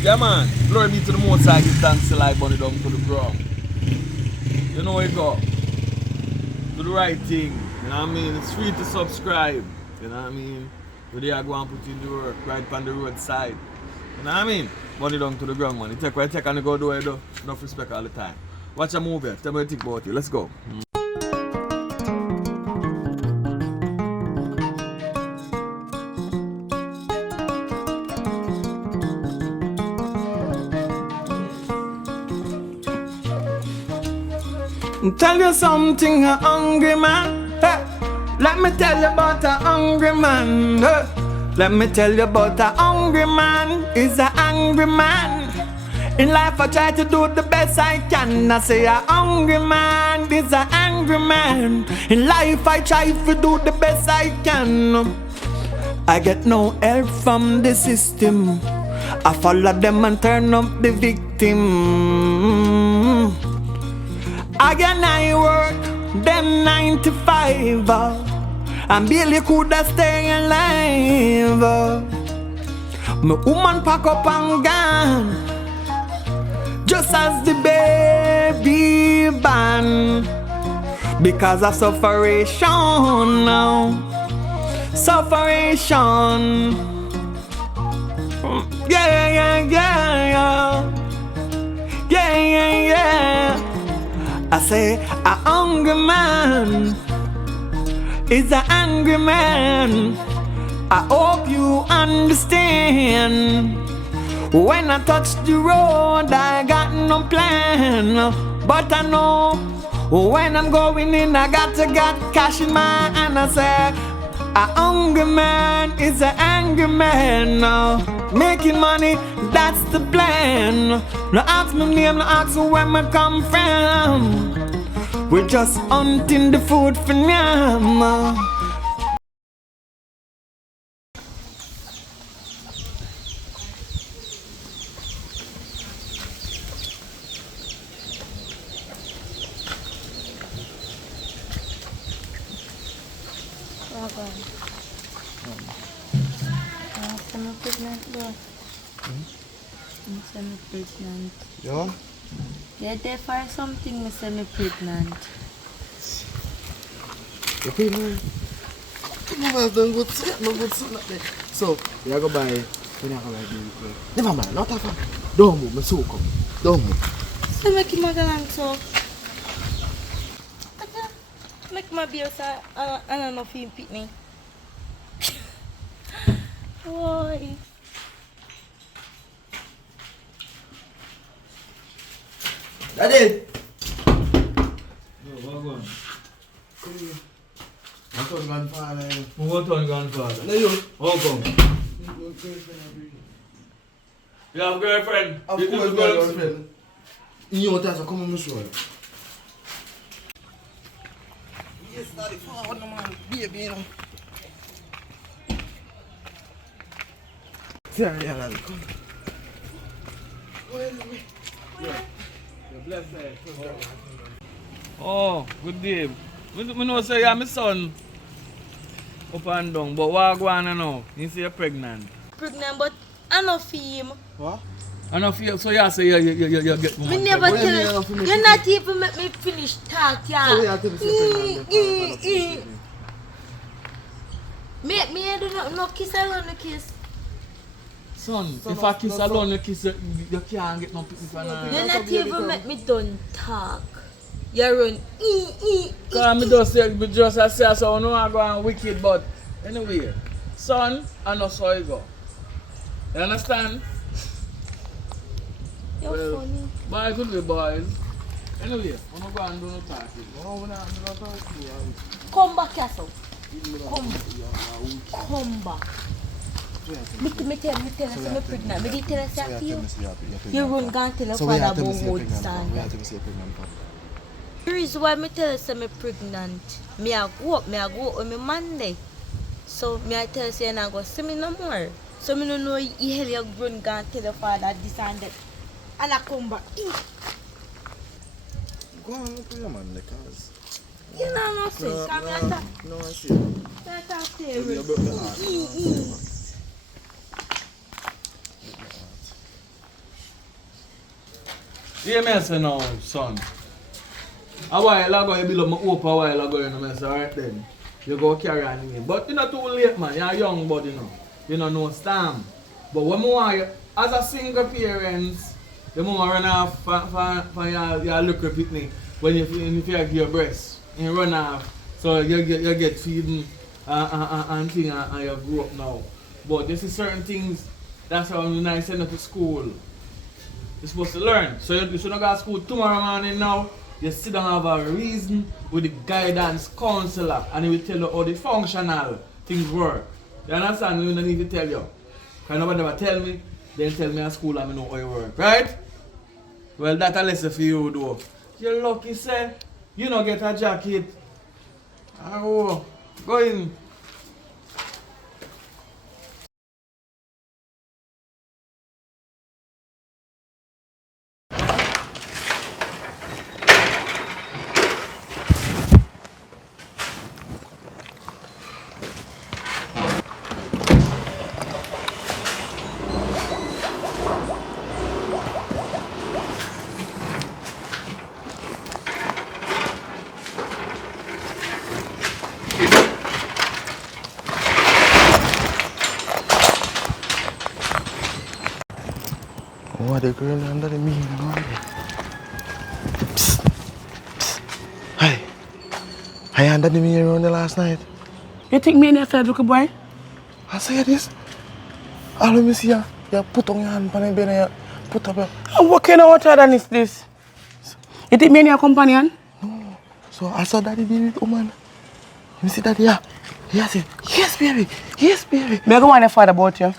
Yeah, man. Glory be to the Most High. Give thanks to like bunny down to the ground. You know it go. Do the right thing. You know what I mean? It's free to subscribe. You know what I mean? Where they are going to put in the work right on the roadside. You know what I mean? Bunny down to the ground, man. You take what you take and you go do it though. Enough respect all the time. Watch a movie. Tell me what you think about it. Let's go. Tell you something, a hungry man. Hey. Let me tell you about a hungry man. Hey. Let me tell you about a hungry man. Is a angry man. In life I try to do the best I can. I say a hungry man is a angry man. In life I try to do the best I can. I get no help from the system. I follow them and turn up the victim. Again I work them 9 to 5 and barely coulda stay alive. My woman pack up and gone just as the baby born because of sufferation now. Sufferation. Yeah, yeah, yeah, yeah. Yeah, yeah, yeah. I say a hungry man is an angry man. I hope you understand. When I touch the road, I got no plan. But I know when I'm going in, I got cash in my hand. I say a hungry man is an angry man. Making money, that's the plan. No ask me name, no ask me where I come from. We're just hunting the food for now. I'm pregnant, bro. I'm semi-pregnant. Yeah? Yeah, there for something, I'm semi-pregnant. You're pregnant? Never done good shit, no good shit like that. So, you go buy, when you go buy baby. Never mind, not that far. Don't move, my soul come. Don't move. So make him a galang so. Make my beer so I don't know if he pick me. Boy. Daddy! No, what going? Come here. My son grandfather. What on grandfather? No, you. How come? You have a girlfriend? Of course, my girlfriend. You want to come on my show. Yes, daddy, forward, man. Baby, you know. Yeah, yeah, come. Oh, good day. I know say you're my son. Up and down, but what go on now? You say you're pregnant. Pregnant, but I don't feel him. What? I know feel so you say you get Me woman. never What do you mean I tell don't feel me you not even make me finish talk, So yeah. we have to be pregnant. Me do not no kiss alone, no kiss. Son, if I kiss alone, you kiss you can't get no picnic for now. You not even make me done talk. You run Cause I just say so I know I go on wicked, but anyway, son, I know so you go. You understand? You're Well, funny. Boys will be boys. Anyway, I'm not going to do no talking. No, we're not talking. Come back, Castle. Come back. Me tell you, say me pregnant. Me tell you, say to you. You run gone tell your So we father have to about be wood pregnant. We stand. have to be pregnant. The reason why me tell you, say me pregnant. Me a go up with me Monday. So me I tell you, say you not go see me no more. So me no know you hell you run gone tell your father this and that. And I come back. Go on, look at your man, because... You know nothing. No, I see. You broke the heart. Yeah, me say now, son. A while ago, you build up my hope a while ago, you know, me say, alright then. You go carry on again. But you're not too late, man. You're young, but you know. You know, no storm. But when I want you, as a single parent, the mama run off for your little picnic when you give your breast. You run off. So you get feeding and thing and you grow up now. But you see certain things, that's how when I send you to school. You're supposed to learn. So you should not go to school tomorrow morning now. You sit down and have a reason with the guidance counselor and he will tell you how the functional things work. You understand? We don't need to tell you. Because nobody ever tell me, then tell me at school and I know how it work. Right? Well, that's a lesson for you though. You're lucky, sir. You don't get a jacket. Oh, go in. Oh, the girl under the mirror. Psst. Psst. Hey. I under the mirror on the last night. You think me and your friend look boy? I say this. All of me see ya. You put on your hand on the bed and you put up your... What kind of water than is this? You think me and your companion? So I saw daddy be with woman. You see daddy, yeah. He said, yes baby, yes baby. Me go want your father about you.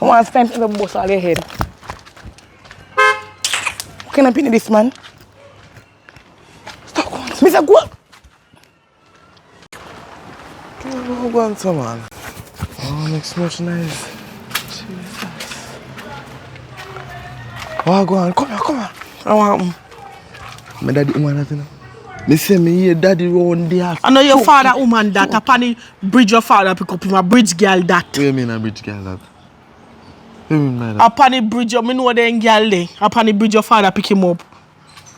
I want to spend the bus all your head. What kind of pin this man? Stop going. Mr. Go. Go on, some man. Oh, makes much nice. Jesus. Oh, go on, come here, come here. I want My daddy woman, you know. Me say me hear daddy round there. I know your father woman that upon the bridge your father pick up him a bridge girl that. What do you mean a bridge girl that? What do you mean by that? Upon the bridge, me know the girl there. Upon the bridge your father pick him up.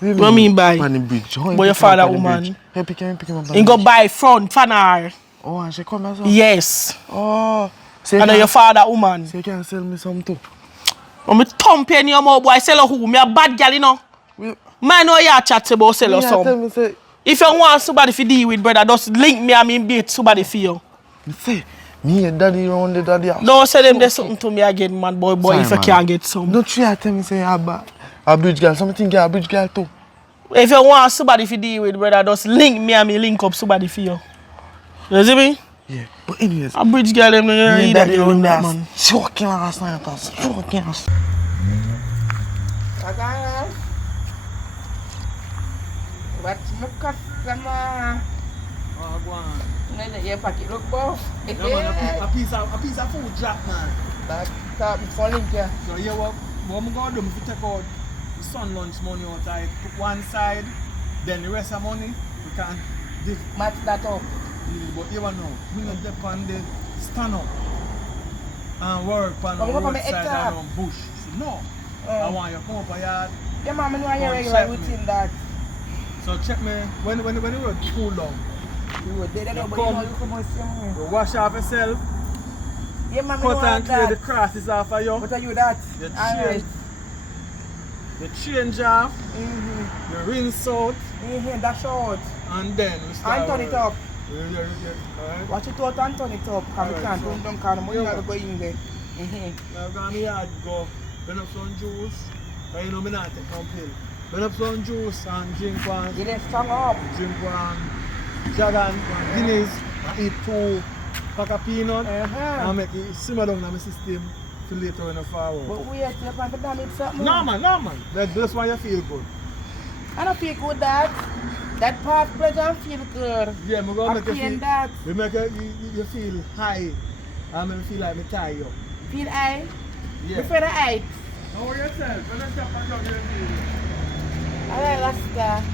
What do you mean by? Upon the bridge. How But your father woman. Hey, pick him up. He go by front fan her. Oh, and she come as well? Yes. Oh. So I know your father woman. So you can sell me some too? I'm a thump in your mouth boy. Sell her who? Me a bad girl, you know. Man know you chat about sell her some. Tell me say. If you want somebody to deal with, brother, just link me and me beat somebody for you. Me say, me and daddy round the daddy house. Don't say them there's something to me again, man, boy, Sorry, if you man. can't get some. Don't try to tell me say a bridge girl. Something get a bridge girl too. If you want somebody to deal with, brother, just link me and me link up somebody for you. You see me? Yeah. But anyways, A bridge girl, them me need and that daddy girl, round the man. house. Choking last night. Choking us. What's my customer? Oh, go on. Your pocket look buff. Yeah, man, a piece of food drop, man. That top is falling here. So yeah, what I'm gonna do is take out the son lunch money outside, put one side, then the rest of money we can give. Match that up. But you know, we not depend on the stand up and work on the Come up on my roadside head and on bush. So, no, I want you to come up a yard. Yeah, mama, know your Come regular check me. routine that. So check me when the road cool down. You were dead, You but you know come. you come and see me. You wash off yourself, Yeah, mama, cut know and clear the that. crosses off of you. What are you that? You Alright. change off, you rinse out, Dash out. and then we start. And turn it up. Alright. Watch it out and turn it up. Because we Alright, can't so- turn down because the money Yeah. not go in there. Now go on the yard, go burn up some juice. But you know me not take no pill. Burn up some juice and drink one. Get it strong up. Drink one Jagan, one Guinness, and eat 2 pack of peanut and make it simmer down in my system for later when I forward. But we have to have to damage something. No man. That's why you feel good. I don't feel good that. That part pleasure feel good. Yeah, I'm gonna I make you feel feel, that. we make you feel high and make me feel like me tired up. Feel I. Yeah. Prefer the height. How are yourself? When I stop and talk, you feel. Alright, Rasta.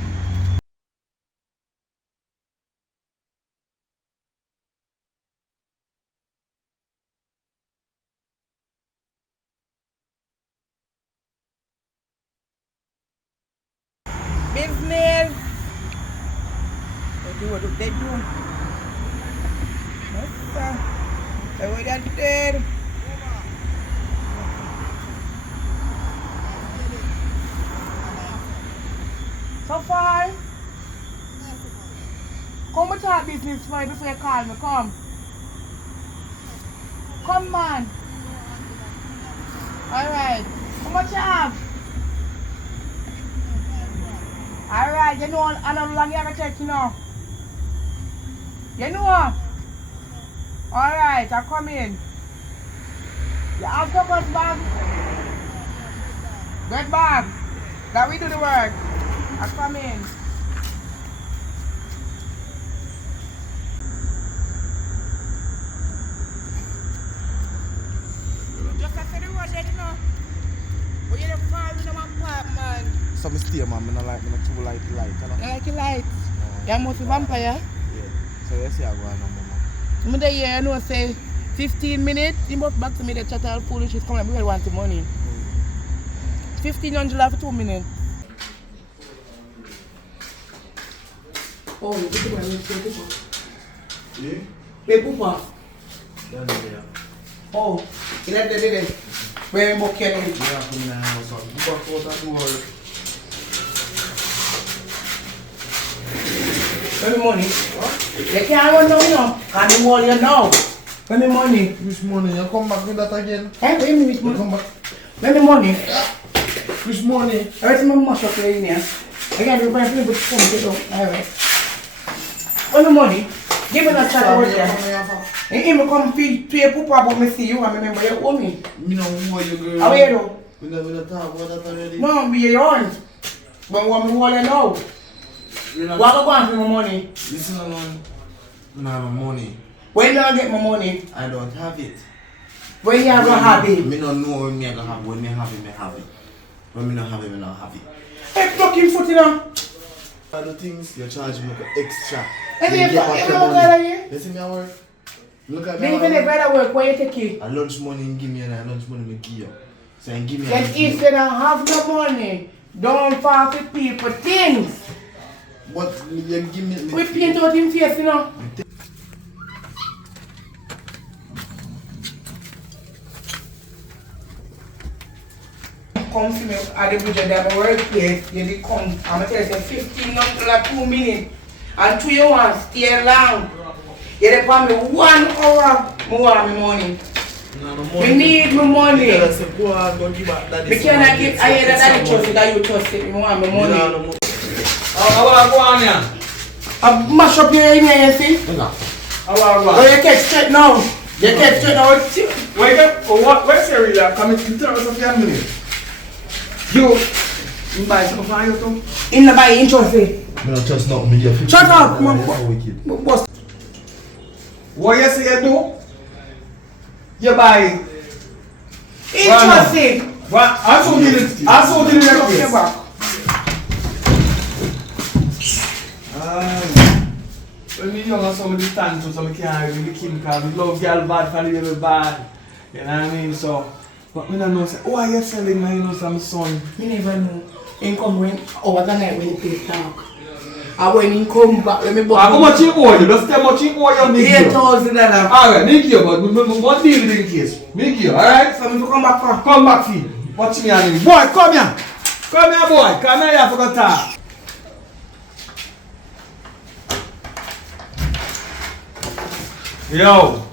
Business. They do what they do. That's what they did. So far, come and talk business for me before you call me. Come. Come, man. Alright. How much you have? Alright, you know, I don't long you have to check, you know. You know? Alright, I come in. You have to get bag. Get bag. That we do the work. I come in. Just I said the road there, you know. But you don't fall in my park, man. So I stay, man. I don't like me too light, you know. You like your light? You must be vampire? Yeah. So you see I go on, mama. I'm there, you know, say 15 minutes. You must back to me the chat all foolish is coming. We want the money. 1500 for 2 minutes. Oh, you put it on Yeah? the paper. Yeah, yeah. Oh, you let the day. Where you can Yeah, I'm in the house. I'm going to go to Where me money? You can't run now, you know. Can't be more you now. Where me money? Which money? You come back with that again? Hey, where me which You money? come back. Where me money? Which money? Everything my mash up in here. I can't be buying people to come get out. Alright. Where me money? Give me that chat over there. And if I come feed to your papa, but me see you and remember you owe me. Me no owe you, girl. How are you though? We don't talk about that already. No, be your own. But what me want to know? What I want for my money? Listen, man. I don't have my money. When do I get my money? I don't have it. When you are going to have it? Me don't know when me I gonna have. When me have it, me have it. When me not have it, me not have it. Hey, fucking foot in on. Other things you charge me like extra. Hey, You you get fucking back your out money. here. You see me at work? Look at me. They even if I work, where you take it? A lunch money you give me and a lunch money me give you. So you give me. Then if you don't have no money, don't fall for people things. But you give me. We paint out him face, you know. Come see me at the bridge at the workplace. You did come. I'm going to tell you, 15 not like 2 minutes. And 2 you want to stay long. You dey pay me 1 hour. I want my money. We need my money. You tell us, go on, don't give back that. We cannot get, I hear that daddy trust it, that you trust it. I want my money. How go on here? I mash up your email, you see? How Oh, you catch straight now. You catch straight now. Wake up, what? Where's your reader? Come in, tell us a minute. You buy something for you too? In the buy interest. Me not trust nothing. Me just. Shut up, man. That's wicked. Boss. What you say you do? You buy. Interest. What? I saw you. I saw you in the place. When we young, some of the stand to some can't really kill because we love girl bad, family little bad. You know what I mean? So, but we don't know. Say, oh, are you selling my house and my son? You never know. He come when over the night when he play talk. And when he come back, let me buy. How much you owe you? Just tell how much you owe you. $8,000. Alright, make you, but what deal with the case? Make you, alright? So me to come back for. Come back, fee. Watch me and boy, come here. Come here, boy. Come here, for the talk. Yo,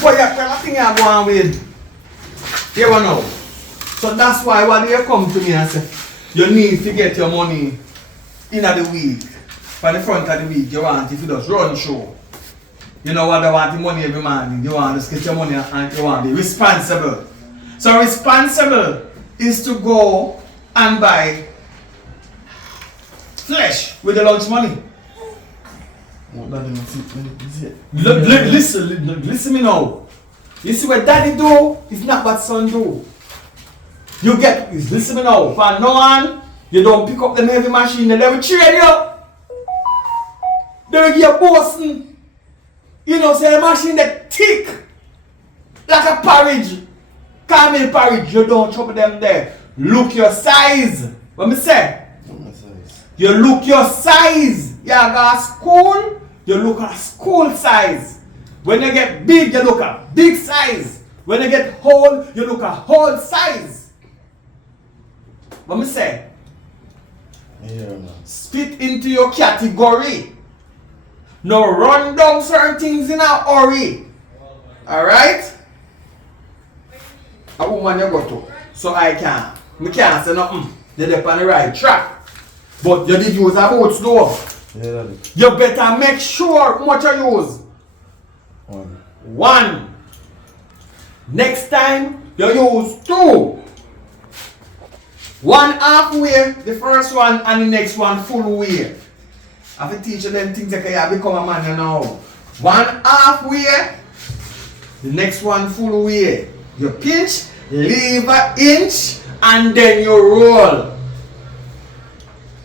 boy, you tell a thing you're going with. You want know? So that's why when you come to me and say, you need to get your money in the week. For the front of the week, you want if you just run show. You know what, I want the money every morning. You want to get your money and you want to be responsible. So responsible is to go and buy flesh with the lunch money. Listen me now. You see what daddy do is not what son do. You get this, listen me now. For no one, you don't pick up the heavy machine, they will trade you. They will give you Boston. You know, say the machine that thick like a porridge. Caramel porridge, you don't trouble them there. Look your size. What me say? You look your size. You go to school, you look at school size. When you get big, you look at big size. When you get whole, you look at whole size. What me say? Yeah, man. Fit into your category. No run down certain things in a hurry. Alright? A woman you go to. So I can't. Me can't say nothing. They're on the right track. But you did use about slow. Yeah, daddy. You better make sure how much you use. One. Next time you use 2. One halfway, the first one, and the next one full way. I have to teach you them things that you become a man now. One halfway, the next one full way. You pinch, leave an inch, and then you roll.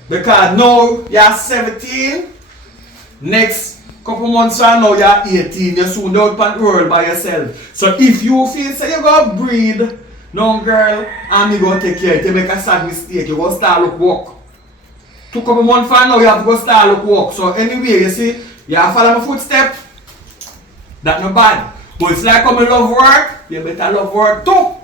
Because now you're 17, next couple months from now you're 18, you're soon out on roll by yourself. So if you feel say you go breed, no girl, and me go take care, you make a sad mistake, you go start look walk. 2 couple months from now you have to go start look walk. So anyway, you see, you have to follow my footstep. That's not bad. But it's like when you love work, you better love work too.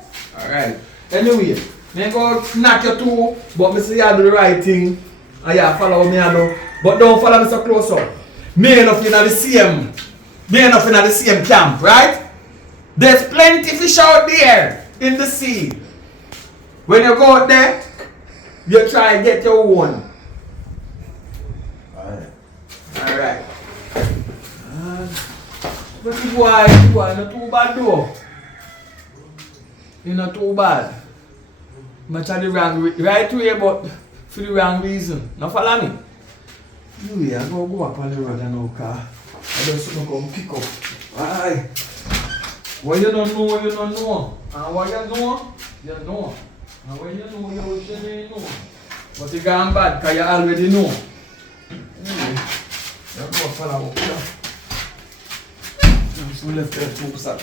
Alright. Anyway, me go knock you too, but me say you do the right thing. And you follow me I know. But don't follow me so close up. Me enough in the same camp, right? There's plenty fish out there in the sea. When you go out there, you try and get your own. Alright. But the boy not too bad though. You're not too bad. Much of the right way, but for the wrong reason. Now follow me. Anyway, I go up on the road and now car. I just come pick up. Aye. What you don't know, you don't know. And what you know, you know. And what you know, you will know. But you gone bad because you already know. Anyway, you go follow up here. So we left there to start.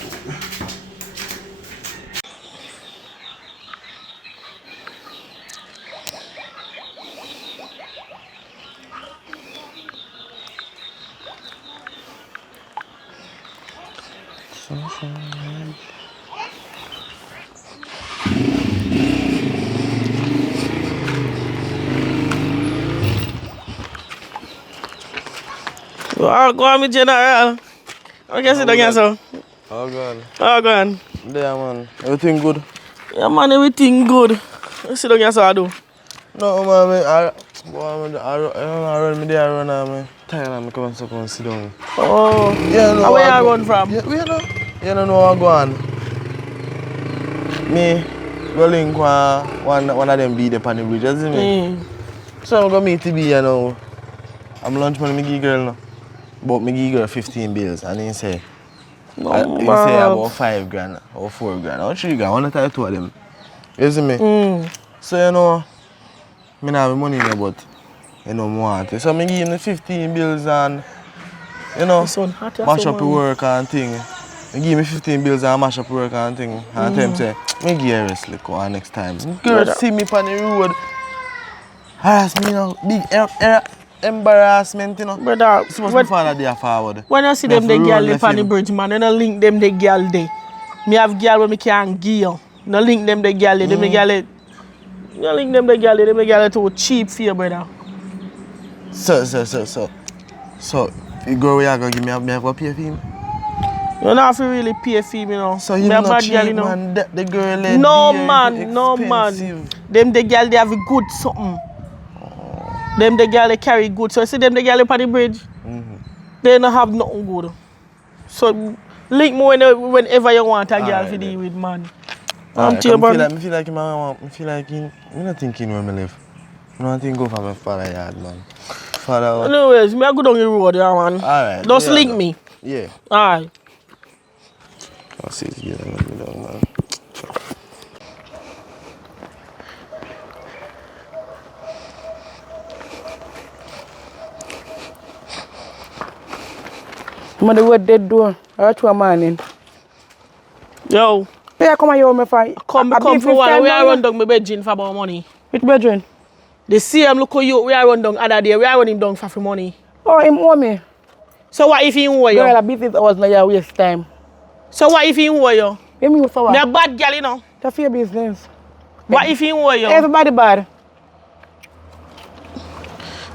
Go on, me general. I guess it again, so. Oh, God. Oh, go on. There, man. Everything good? Yeah, man, everything good. Sit down here, so I do. No, man. I run me there, I run, man. Tired of me come and sit down. Oh. Yeah, no. Where you run from? Yeah, where no? You don't know where I go on. Me, go link one of them be there on the bridge, you see me? So I'm going to meet to be here now. I'm lunch money, I give girl now. But I give girl 15 bills, and he say, he say about 5 grand or 4 grand or 3 grand. I want to tell 2 of them. You see me? So you know, I don't have money there, but you know, I want it. So I give him the 15 bills and you know, mash up the work and thing. I give me 15 bills and mash up work and thing. And tell him say, I give you a rest like, next time. Girl see me on the road, harass me, you know, big embarrassment, you know. Brother, supposed to follow there forward. When I see them, the girl on the bridge, man, you don't link them, the girl there. Me have girl when me can't give you. No link them, the girl there, them the girl there. You link them, the girl there, them the girl there too cheap for you, brother. So, you go where you go give me have to pay for him? You don't have to really pay for him, you know. So him not cheap, girl, man. The girl there, no man. Them the girl they have a good something. Them the girl they carry good. So you see them the girl on the bridge, they don't have nothing good. So link me whenever you want a girl to deal with, man. I feel like I'm not thinking where I live. I don't think go for my father yard, man. Father. Anyways, me I go down the road, yeah, man. Alright. Just link me. Yeah. Alright. I'll see you later, man. Mother, what dead door? I to a man in. Yo. Where come here, my fight? Come for one. We are run down my bedroom for about money. Which bedroom? The same look you we are run down other day. We are running down for free money. Oh, him owe me. So what if he owe you? Girl, a business hours now you waste time. So what if he owe you? Him you for what? Me a bad girl, you know. That's your business. What if he owe you? Everybody bad.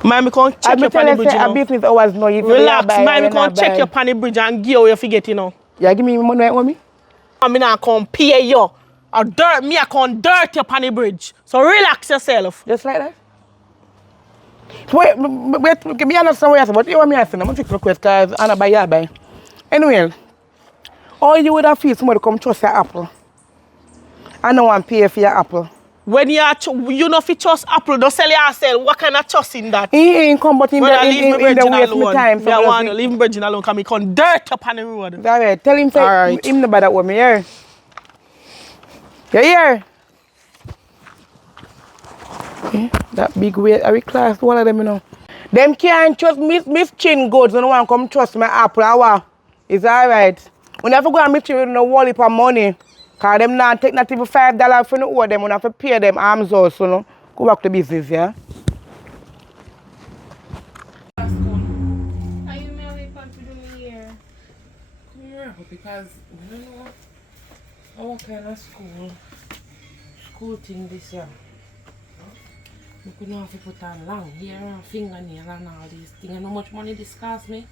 Man, me come check your panny bridge, you a know. business hours now. Relax, man, me come check your panny bridge and give you your forget, you know. Yeah, give me money, owe me. I mean, I come pay you. I come dirt your panny bridge. So relax yourself. Just like that. Wait, me understand what you say, but you want me asking, I'm going to fix my request because I'm not buy your buy. Anyway, all you would have feel somebody come trust your apple. I don't want to pay for your apple. When you know if you trust Apple, don't sell yourself. What kind of trust in that? He ain't come, but in the waste my time. So I want to leave my virgin alone because I come dirt up on the road. All right, tell him say, right. him no bad with me, yeah? You hear? Yeah, that big weight, every class, one of them, you know. Them can't trust Miss Chin goods, and no one come trust my apple, or it's all right. When you have to go and Miss Chin with no wallet for money, because them not take not even $5 for no owe them, when you have to pay them arms also, no? Go back to business, yeah? Are you married for to do me here? Come here, because we don't know what kind of school thing this year. You couldn't have to put on long hair and fingernail and all these things. And how much money this cost me?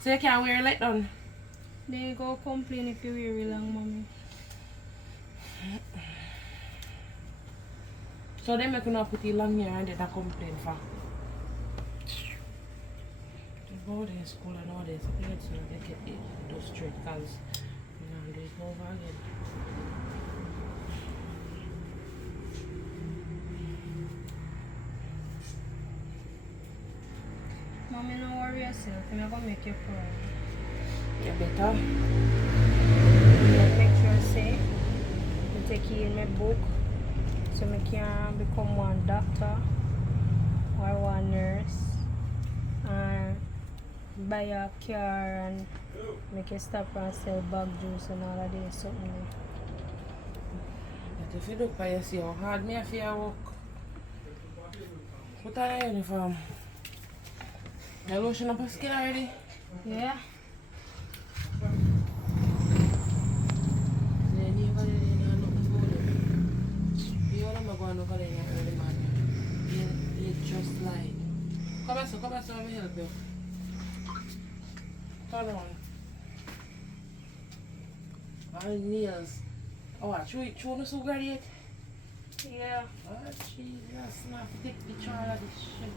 So you can't wear it like done. They go complain if you wear it long, mommy. So they make not put it long hair and they don't complain for. They go in school and all this. I think so they get it do straight because you know they go over again. Mommy, don't worry yourself. I'm not going to make you proud. You better. Make sure say you take it in my book so I can become one doctor or one nurse and buy a car and make you stop and sell bag juice and all of this something. But if you look by yourself, how hard me I feel work. Put on your uniform. You lotion up your skin already? Yeah? Just like come here, so let me help you. Turn on. All nails. Oh, chew no sugar yet? Yeah. Oh, Jesus, now have to take the picture of this shit.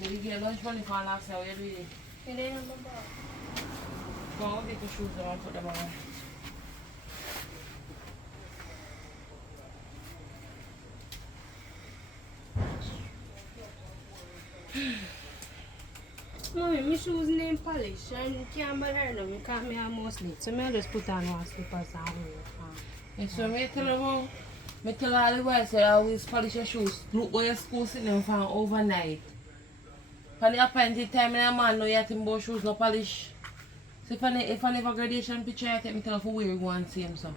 Did you get lunch money for last hour? What are you doing? You didn't have a bag. Go on, get your shoes on and put them on. Mommy, my shoes name polish and can't bother them because I almost late. So I just put on one slippers and wear it. Yes, so I tell her, I tell all the boys say always polish your shoes. Look where your school sitting from overnight. For the appointed time, and a man know you have to shoes no polish. So if I never graduation picture, I take me tell her for where you go and see him, so.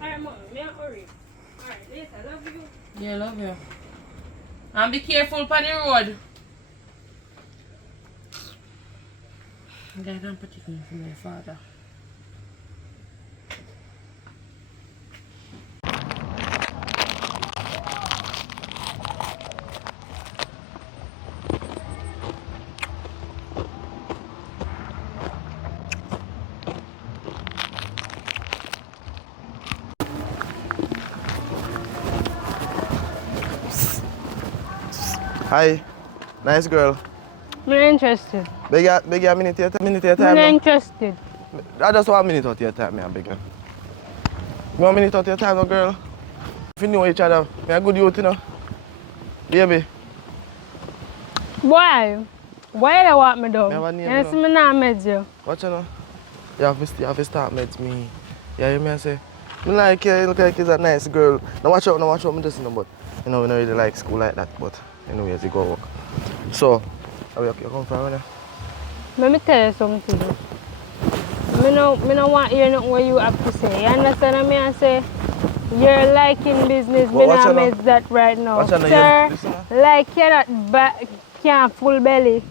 Alright, Mommy, me a hurry. Alright, later, love you. Yeah, love you. And be careful on the road. I don't protect me from my father. Hi. Nice girl. I'm not interested. Beg you a minute of your I'm time. not No? interested. I just want a minute of your time, I beg you. 1 minute of your time, no, girl. If you know each other, me a good youth, you know. Baby. Why? Why do you want me down? Me have a name, You you see me now met you. Watch you know. You have to start with me. Yeah, you hear me I say? Me like you, you look like you're a nice girl. Now watch out, me just know, but you know, we don't really like school like that, but anyways, you go work. So, how you come from, you know? Let me tell you something. I don't want to hear nothing what you have to say. You understand what I say? You're liking business, me not make that right now. Sir, like you're not can't full belly.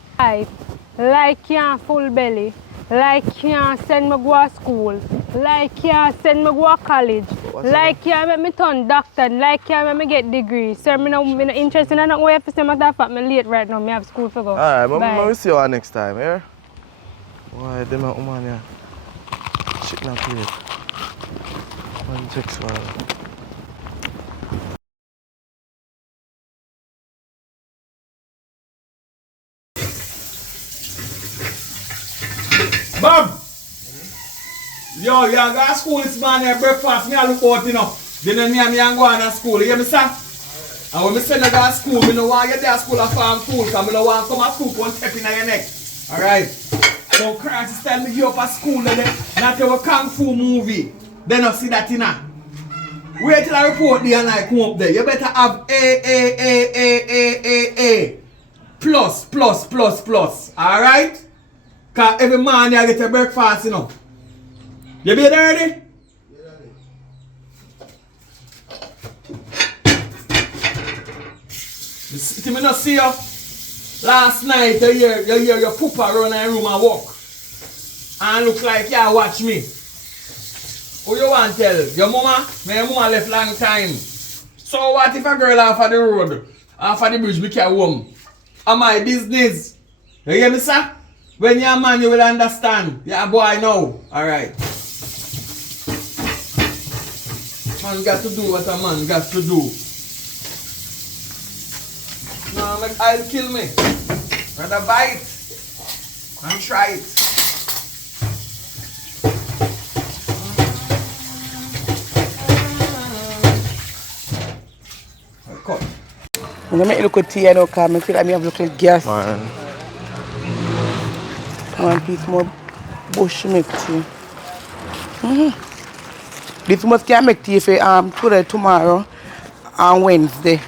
Like can't full belly. Like can't send me go to school. Like can't send me go to college. Like can't make me turn doctor. Like can't make me get degree. Sir, me not interested in that way. If matter of fact, I'm late right now. I have school to go. Alright, but we'll see you next time, yeah? Why, them a woman here. Shit not plate. One text one. Bob! Yo, you go to school this morning, breakfast, me a look out, you know. Then me and go on to school, you hear me, sir? And when me send you go to school, me no want you there at school at farm school, because me no want to come to school and step in your neck. Alright? So, Curtis tell me you up at school, not your Kung Fu movie. Then you see that, you know. Wait till I report there and I come up there. You better have A. Plus. Alright? Because every morning I get a breakfast, you know. You be there ready? See me not see you. Last night you hear your pooper run in the room and walk. And look like you watch me. Who you want to tell? Your mama? My mama left long time. So what if a girl off of the road, off of the bridge, make her home? Am my business? You hear me, sir? When you're a man, you will understand. You're a boy now. Alright. Man got to do what a man got to do. No, I'll kill me. Rather bite and try it. Come. I'm going to make a look tea now because I feel like I have a little gas. Man. One piece more bush milk tea. This must can make tea for today, tomorrow, and Wednesday.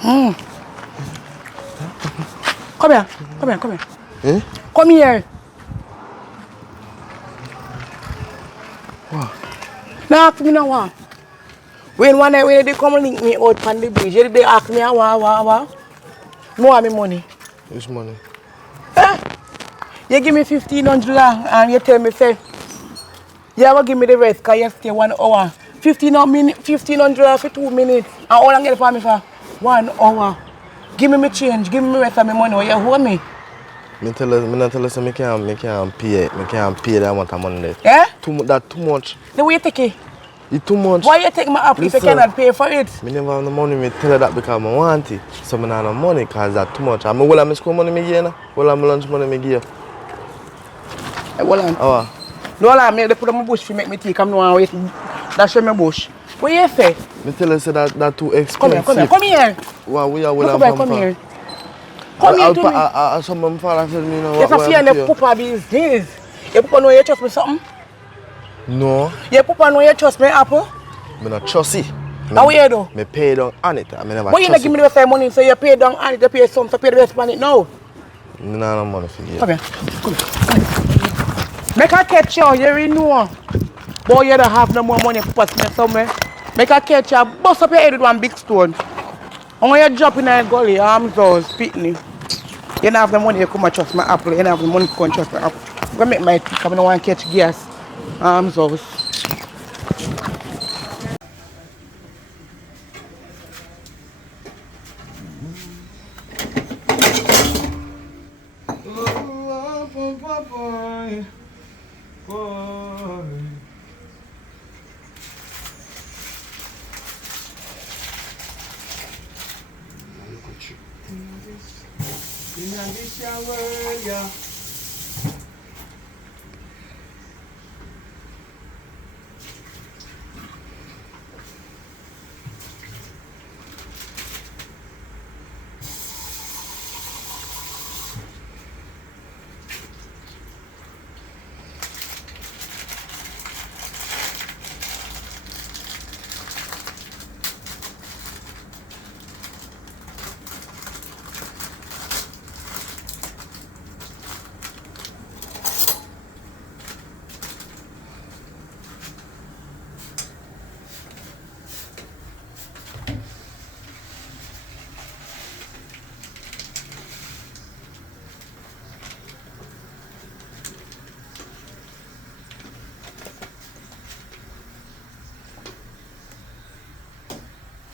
Come here. Eh? Come here. What? Now ask me now what? When one day they come link me out on the bridge, they ask me what? No want me money. Which money? You give me $1,500 and you tell me say you will give me the rest because you stay 1 hour. $1,500 for 2 minutes. And how long you for me for 1 hour? Give me my change, give me the rest of my money. You hold me. I tell you, I can't pay that amount of money there. Yeah? That's too much. The way you take it? It's too much. Why you take my app if you cannot pay for it? I never have the money, I tell her that because I want it. So I don't have the money because that's too much. Will I school money I give you? Will I lunch money I give you? Hold on. Oh. No, I put on my bush to make me take. I'm not wait. That's my bush. What you say? I tell her that that's too expensive. Come here. Well, we are Come here. Come here to me. Some father tell me, you know, Yes, I feel the papa business. You papa know you trust me something? No. You papa know you trust me apple? I don't trust it. How you do? I pay down on it. I never but you not give me the rest of money, so you pay down on it, you pay some, so pay the rest on it now. I don't have money for you. Come here. Make a catch you, you already know. Boy, you don't have no more money to put me somewhere. Make a catch you, bust up your head with one big stone. And when you drop in a gully, your arms are spitting. You don't have the money to come and trust my apple. You don't have the money to come and trust my apple. I'm going to make my tea, because I don't want to catch gas. Arms are. In this your world, yeah.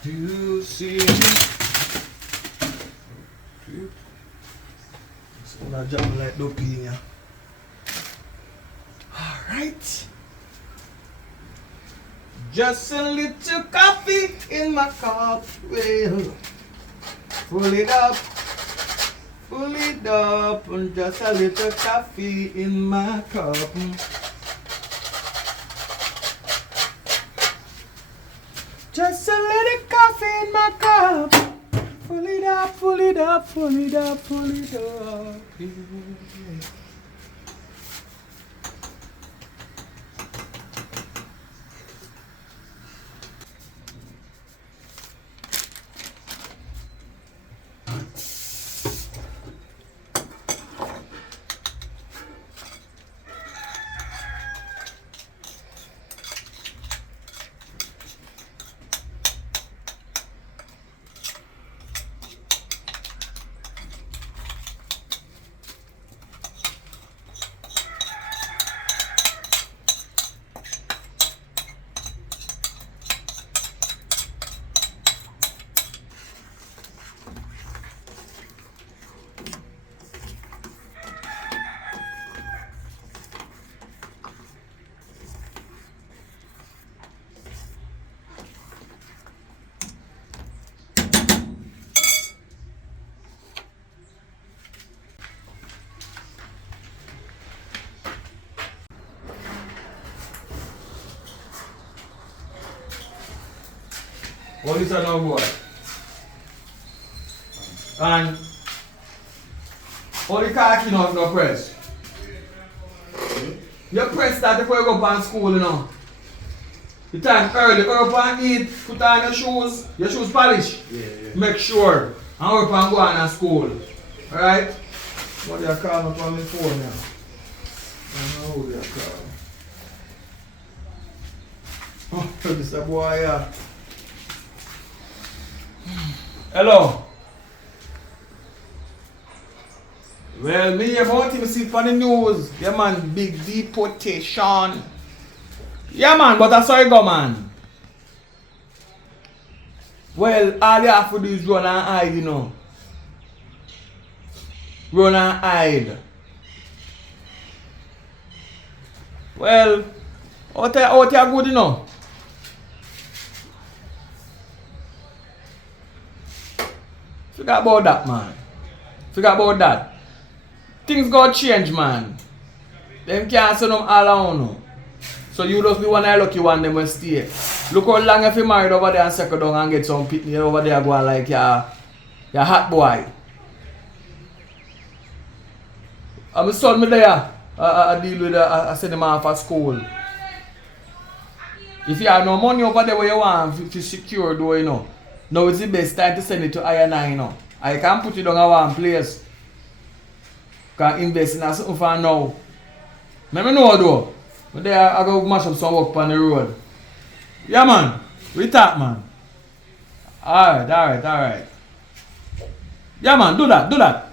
Do you see? So I jump like dopey in here. Alright. Just a little coffee in my cup. Well, full it up, and just a little coffee in my cup. Just a little coffee in my cup. Full it up, full it up, full it up, full it up. Yeah. What is that now, boy? And all the car key not no press. You press that before you go back to school, you know. The time early, go up and eat, put on your shoes polish. Yeah. Make sure. And up and go on to school. Alright? What they are calling up on my phone now? I don't know who they are calling. Oh, this a boy, yeah. Hello. Well, me about him see on the news. Yeah man, big deportation. Yeah man, but that's how it go man. Well, all you have to do is run and hide, you know. Run and hide. Well, out here good, you know. Forget about that, man. Forget about that. Things got change, man. Them can't send them all around now. So you just be one of the lucky one them will stay. Look how long if you married over there and settle down and get some pitney over there going like your hot boy. And my son me there, I deal with I send him off at school. If you have no money over there where you want to secure though, you know. Now it's the best time to send it to I&I, you know. I can put it on a one place. Can invest in something for now. Let me know though. But there I go mash up some work on the road. Yeah man. We talk man. Alright. Yeah man, do that.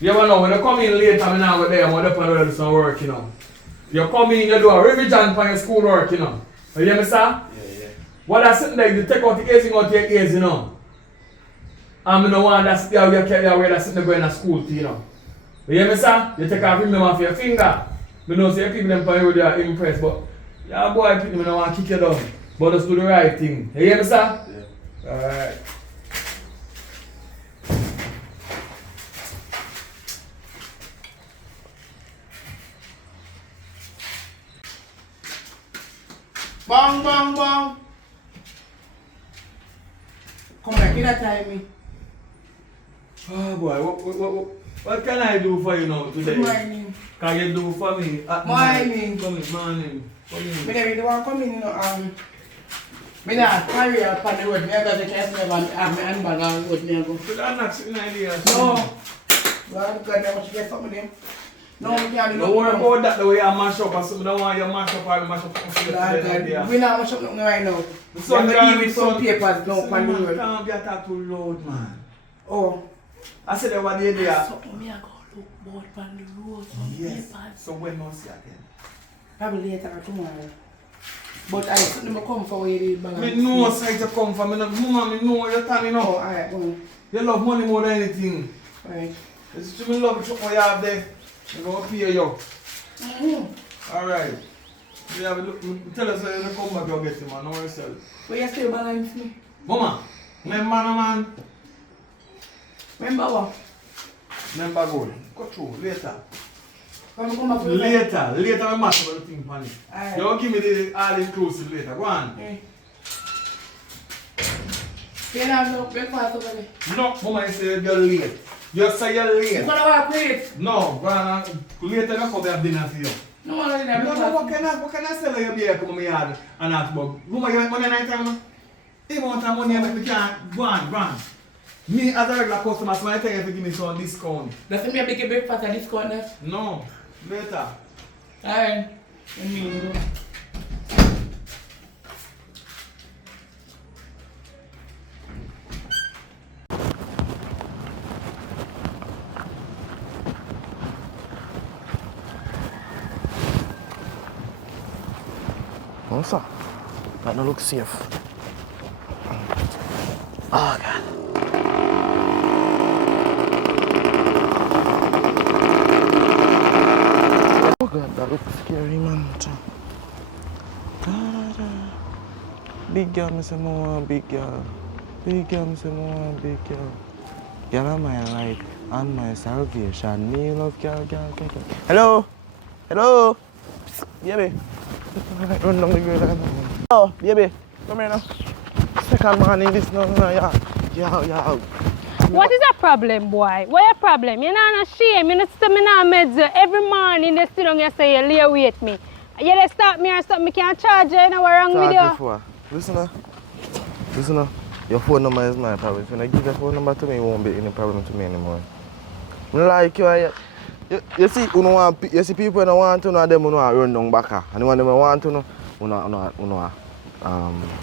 You ever know when you come in later, I'm now go there, I'm going to do some work, you know. You come in, you do a revision for your school work, you know. You hear me, sir? Yeah. While I sitting there, you take out the ears, you take ears, you know. And I don't want that you where that's sitting there going to school, you know. You hear me, sir? You take off remember off your finger. I know say people them for you they are impressed, but yeah boy people don't want to kick you down. But just do the right thing. You hear me, sir? Yeah. Alright. Bang, bang, bang. Come back, get that time me. Oh boy, what can I do for you now today? Good morning. Can you do for me? Morning. Come in, morning. Come in. Me never want to come in, you know, me not carry up on the road. Me have to just never have my handbag on the road. Me go. So I'm not sitting idea. No. God, God, I want to get something there. No, we can't do Don't worry nothing. about that the way you mash up or something. Don't want you mash up or mash up for God, God, we not much up nothing right now. The So I'm sun going to can't- deal with some papers now on the Man, road. can't be attacked too loud, man. Oh. I said that what they there. Something me I go look board on the road, some Yes. papers. So when must you again? Probably later or tomorrow. But I couldn't come for where the balance. Me know side to come from. Mama, me know your time, you Oh, know. alright, go on. You love money more than anything. Alright. It's just me love the truck what you have there. I'm going to pay you. Mm-hmm. Alright. You have a look. Tell us when you come back, you'll get him, man. Know yourself. But you still balance me. Mama, remember, no, man. Remember what? Remember gold. Go through later. When we come back to Later we matter about the thing, man. Alright. You give me the all inclusive later. Go on. Hey. You don't have no breakfast over there. No, mama, you say you're late. You say you're You late. gonna work late? No, go on. Later I come have dinner for you. No one like that. No, what can I sell you beer come in my yard and ask about? Mama, you make money night time, no? If you want that money, I can't. Go on. Me as a regular customer, so I tell you to give me some discount. Doesn't mean I make a breakfast and discount that. No, later. Alright. Let me go. What's up? That don't look safe. Oh, God. Oh, God, that looks scary, man. Big girl, me say I want big girl. Big girl, me say I want big girl. Girl, am my light and my salvation. Me love girl. Hello? Hello? Baby. Run down the girl. Oh, baby. Come here now. Second man in this now. Yeah. What is the problem, boy? What is the problem? You're not ashamed. You're not still not meds. Every morning they sit down and say you lay with me. You just stop me or something. I can't charge you. You know what's wrong with you? Listen now. Your phone number is my problem. If you don't give your phone number to me, it won't be any problem to me anymore. Like you see, you see people who want to know them who run down back. And the one them want to know,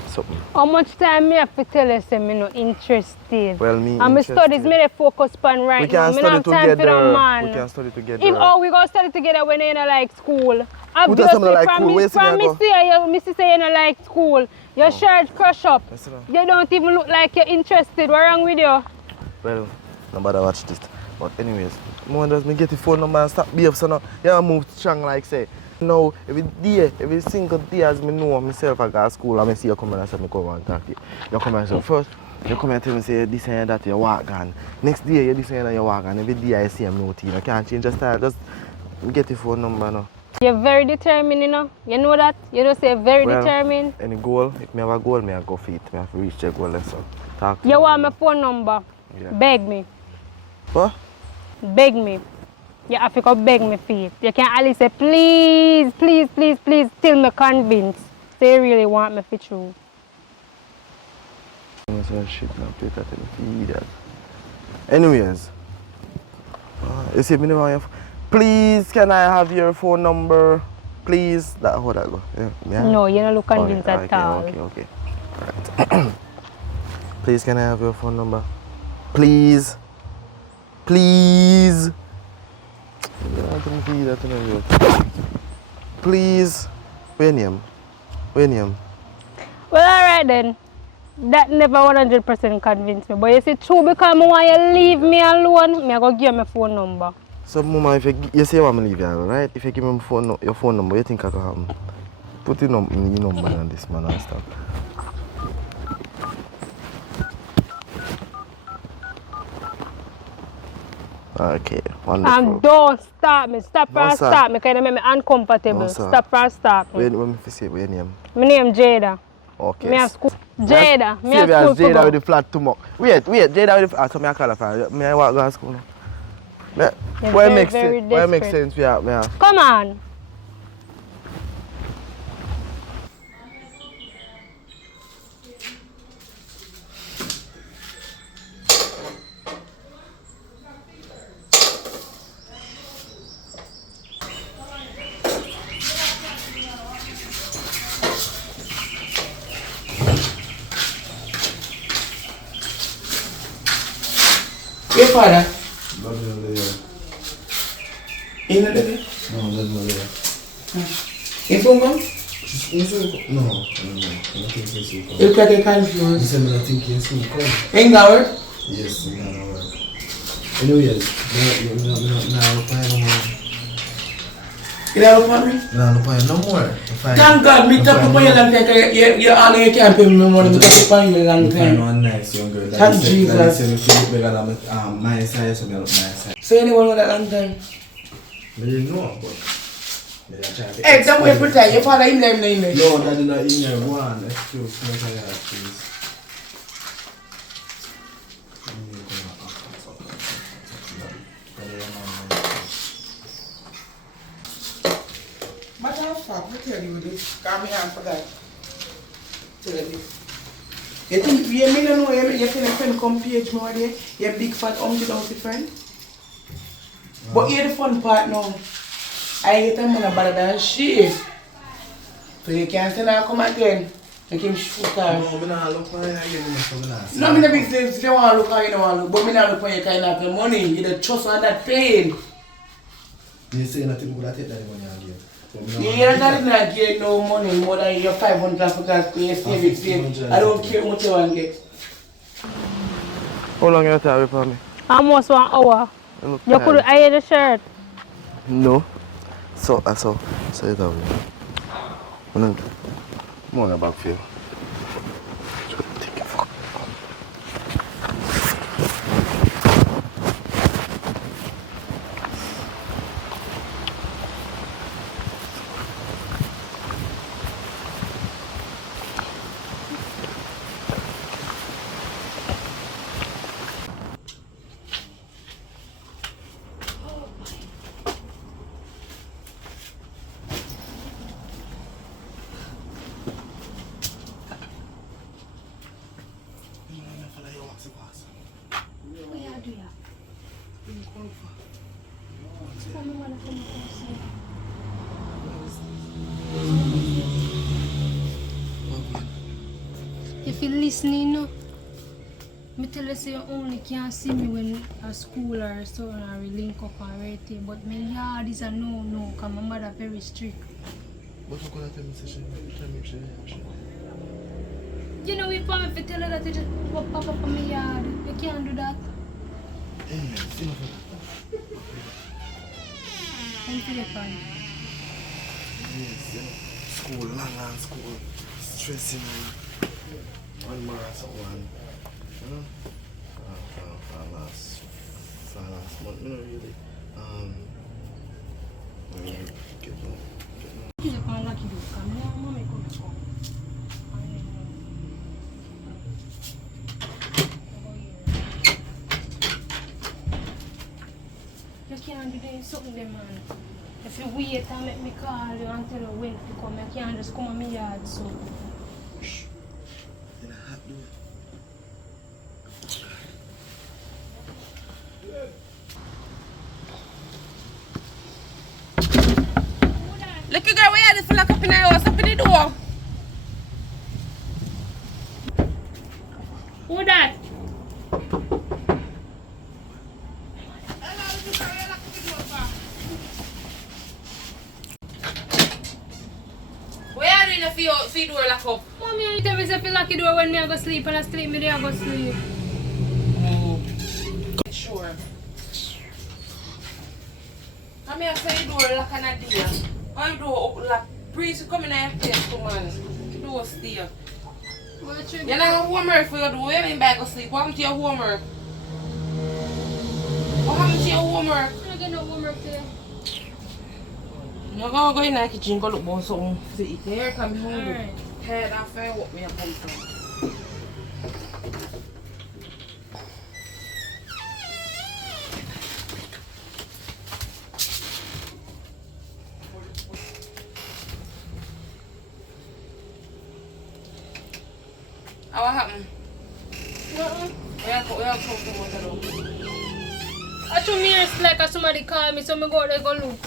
something. How much time me have to tell you say me not interested? Well, me and my interested. studies me they focus on right We now. can Me study not have time for together. no man. We can study together. If we go study together when you don't like school. does Obviously something like from school? me, Where from you me say you don't like school. Your shirt crush up. Yes, sir. You don't even look like you're interested. What's wrong with you? Well, nobody watch this. But anyways, more does me get the phone number and stop behave so now. You move strong like say. Now, every single day as me know myself I go to school and I see you come and say me come and talk to you. You come and say first, you come and tell me say this and that you walk on. Next day you this and that you walk on. Every day I see I'm routine. I can't change the style. Just get the phone number now. You're very determined, you know. You know that? You don't say very determined. Any goal, if I have a goal, I go for it. I have to reach the goal. So talk to You me. want my phone number? Yeah. Beg me. What? Beg me. You have to go beg me for it. You can at least say, please, till me convinced. Say you really want me for true. Anyways, you see, me never have. Please, can I have your phone number? Please, that how that go? Yeah. No, you don't look convinced at all. Okay. Alright. Please, can I have your phone number? Please. Please. Please. Where name? Well, alright then. That never 100% convinced me. But you see, true because I want you to leave me alone, I go give you my phone number. So, Mama, if you say you want me to leave you, right? If you give me your phone number, you think I can happen? Put your number on this man and stuff. Okay, wonderful. Don't stop me. Stop No, and sir. stop me because it make me uncomfortable. No, sir. Stop and stop me. Wait, let me see your name. My name Jada. Okay. Me have school. Jada. Me have Save school Jada to with go. the flat tomorrow. Wait, Jada with the so me I qualify. Me I walk go to school now. You're Why very, make very sense? Why make desperate. sense? Yeah. Come on. Your father? Not there. In the living? No, not there. In Fungo? No, I don't think so. You look like a He confused. said, I think he's soon come. In Gower? Yes, I'm gonna work. Anyways, no, You don't look at me? no more. Thank God, me talk about you long time. You're all you can't pay me money because you find you long time. One nice young girl. Thank Jesus. That is if you bigger than my size, so me look my size. So anyone know that long time? I didn't know, but me try to Hey, don't wait for time. Your father in there, in there. No, that is not in here. Go on, excuse me, please. But I'll stop. I tell you this. Calm me down for that. Tell you. You think you may not know you can friend come page more there? Your big fat Humpty friend? But here's the fun part now. I get a man better than she. So you can't send her come again. Make him shoot her. No, I'm not looking for you again. No, I'm not big sense. If you want to look at you, don't want to look. But I'm not looking for you kind of the money. You the trust on that pain. You say nothing good at it, that money again. You don't got to get no money more than your 500 for that. You save it. I don't care how much you want to get. How long you take for me? Almost 1 hour. You could iron the shirt. No. So it down. I'm going back for you. If you're listening, no, me tell you say you only can see me when at school or something or we link up or anything. But my yard is a no, because my mother very strict. But you could tell me, You know, if I tell her that you just pop up on my yard, you can't do that. I'm feeling fine. Yes, school, long school, stressing one more so one. Last month, you know, really. Get no. You can't lucky do, because my mom could come. You can't do that something there, man. If you wait and make me call you and tell you when to come, you can't just come on my yard, so. In a hot door. Look, you girl, where are the lock up in the house? Open the door. Who that? Where are you in the door lock up? Mommy, you tell me if you lock the door when I go sleep and I sleep, me there I go sleep. Sure. I'm here for the door lock and a dear. My door open lock. Breeze come in and place, come on. The door stay. What you You're not going to homework for your door. You mean by go sleep? What happened to your homework? do? You know, I'm here for the door lock and a dear. My door open lock. Breeze come in and place, come on. The door stay. You're not going to homework for your door. You mean by go sleep? What happened to your homework? What happened to your homework? I don't get no homework today. You're gonna go in the kitchen go look for something to eat. Here come hungry. Alright. Head off and what me a come from. What happened? Where come from what I told me it's like somebody called me, so I go there go look.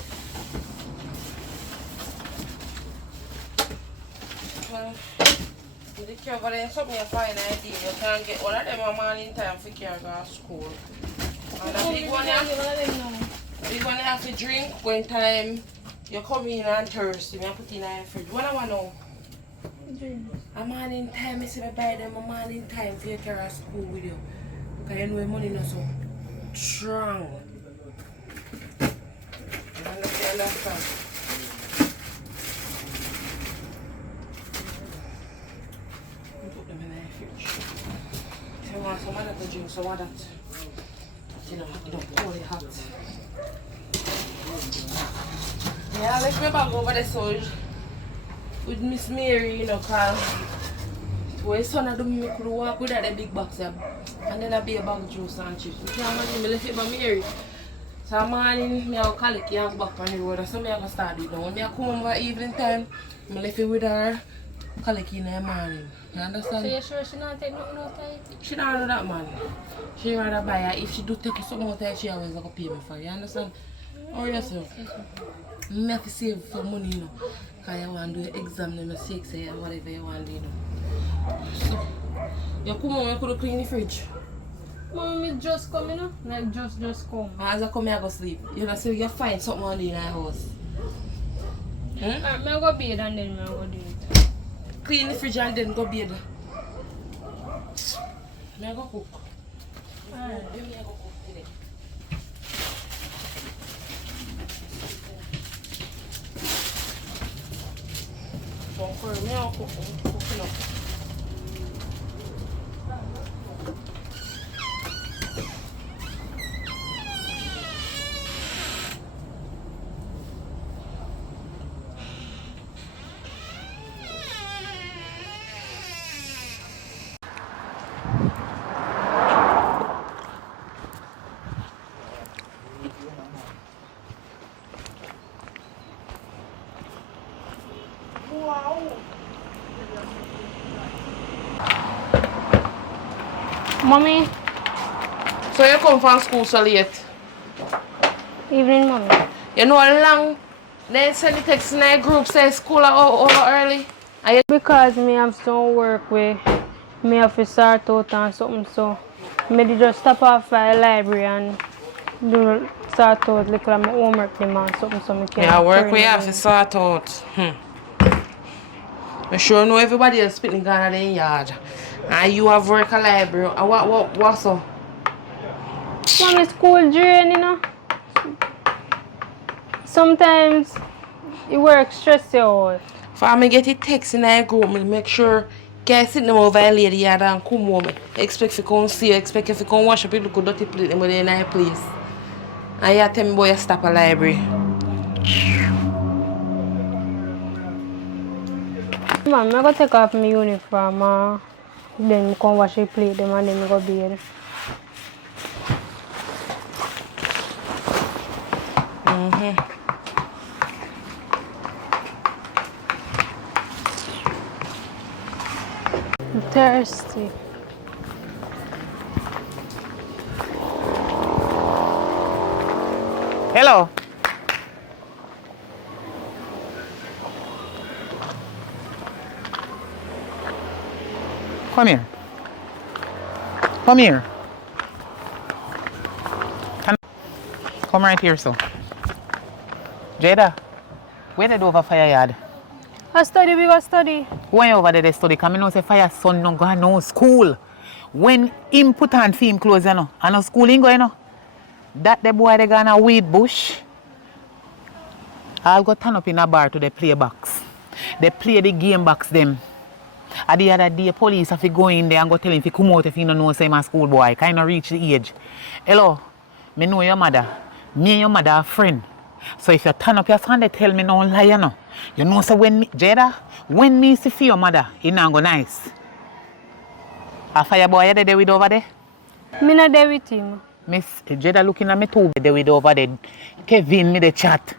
With the cover then something you find idea. You can get one of them a morning time for care go to school. And the big one you have to drink when time you come in and thirsty. You put in your fridge. What I want to know? A morning time, I say I buy them a morning time for you carry to school with you. Because you know your money not so strong. You understand? Put them in the fridge. If you want some of that to drink, some of that. You know, you don't pour it hot. Yeah, let's go back over the soil with Miss Mary, you know, cause when son do me could walk with that the big box and then I be a bag of juice and chips. You can't imagine me left it by Mary. So morning, I will call it and back on the road. So I go start doing it. When I come over evening time, I left it with her, call it in the morning. You understand? So you sure she not take nothing out of it? She don't do that, man. She rather buy her. If she do take something out of it, she always go pay me for it. You understand? Or yourself? I have to save for money, you know. Because you want to do exam, you mistake, say whatever you want to do, you know. So, you come home, you could clean the fridge. Mommy just come, you know? Like just come. As I come here, I go sleep. You know, so you find something on in the house. Alright, I go bed and then I go do it. Clean the fridge and then go bed. I go cook. Alright. Let me go cook today. Don't worry, me I'll cook. Cooking up. Mommy, So you come from school so late? evening, mommy. You know how long they send the text in the group say school are over early? And you Because me have some work where me have to start out and something, so me dey just stop off by the library and do start out like my homework them and something, so me can. yeah, work turn we it have in. to sort out. I sure know everybody else spitting gun in the yard. And you have work at library. And what's up? Mommy, school drain, you know. Sometimes it work stress you out. For me get a text in the group, me make sure guys sit them over a lady yard and come home. Expect to come see you, expect if you come wash up you look dirty plate them in a place. And you tell me boy you stop a library. Man, I go take off my uniform and then come wash the plate them and then I go bed. I'm thirsty. Hello. Come here. Come here. Come right here, so. Jada, where they do over fire yard? I study, we go study. When you over there they study, come you know say fire son no go no school. When him put on for him clothes, you know, and no school ain't go, you know. That the boy they gonna weed bush. I'll go turn up in a bar to the play box. They play the game box them. And the other day police have to go in there and go tell him if he come out if he don't know say my school boy. Kind of reach the age. Hello, Me know your mother. Me and your mother are friends. So if you turn up your son, they tell me no lie, you know. You know, so when me, Jada, when me see for your mother, it not go nice. A fire boy there with over there? Me not there with him. Miss Jada looking at me too, there with over there. Kevin, me the chat.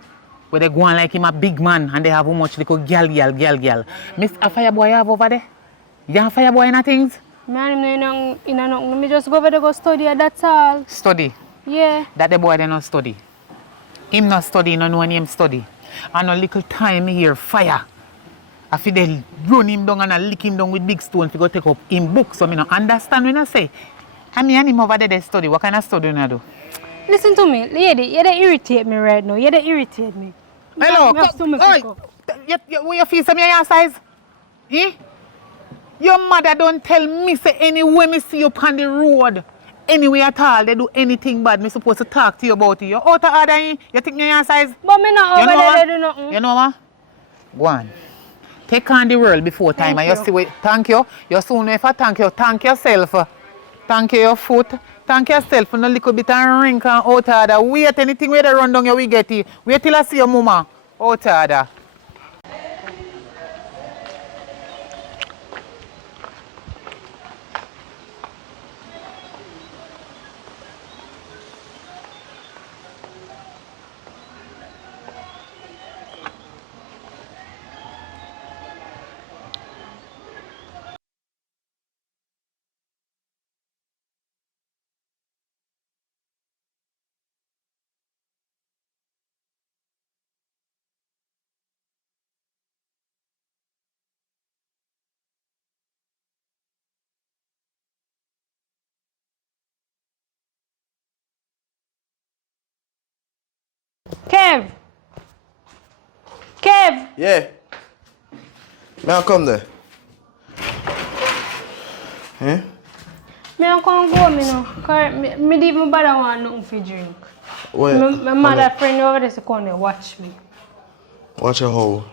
Where they go on like him a big man and they have how much little girl. Miss a fire boy have over there? You have fire boy in a things? Me and him in a me just go over there go study, that's all. Study. Yeah. That the boy they not study. Him not study, no know him study. And a little time me hear fire. I feel they run him down and I lick him down with big stone to go take up him book. So me no understand when I say. I mean him over there they study. What kind of study you do? Listen to me, lady, you dey irritate me right now. You dey irritate me. Hello, where you feel some your size? Eh? Your mother don't tell me say anywhere me see you on the road. Anywhere at all, they do anything bad, me supposed to talk to you about it. You're out of order, eh? You think you're your size? But me not over there, they do nothing. You know what? Go on. Take on the world before time and you see what, thank you. You soon if I thank you, thank yourself. Thank you your foot. Thank yourself for a little bit of rink and out of order. Wait anything where they run down you we get it. Wait till I see your mama. Out of order. Kev! Kev! Yeah. May I come there? Eh? Me I can't go, me no. Cause me don't even bother want nothing for drink. Where? My mother friend over there to come and watch me. Watch your hoe.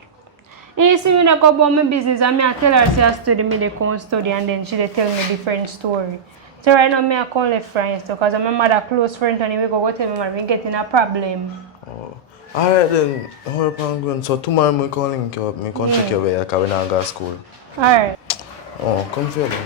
You see me that go about my business and me I tell her say I study, me they come study and then she they tell me different story. So right now me I call her friends because my mother close friend and we go tell me man, we getting a problem. Oh. Alright then, hurry up and go on. So tomorrow we can link you up, we can check you where because we not go to school. Alright. Oh, come feel me.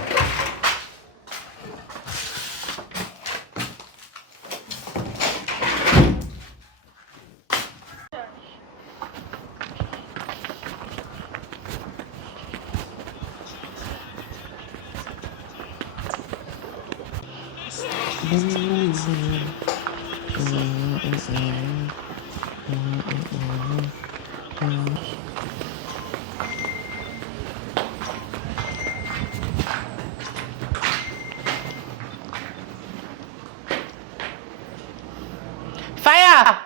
Fire!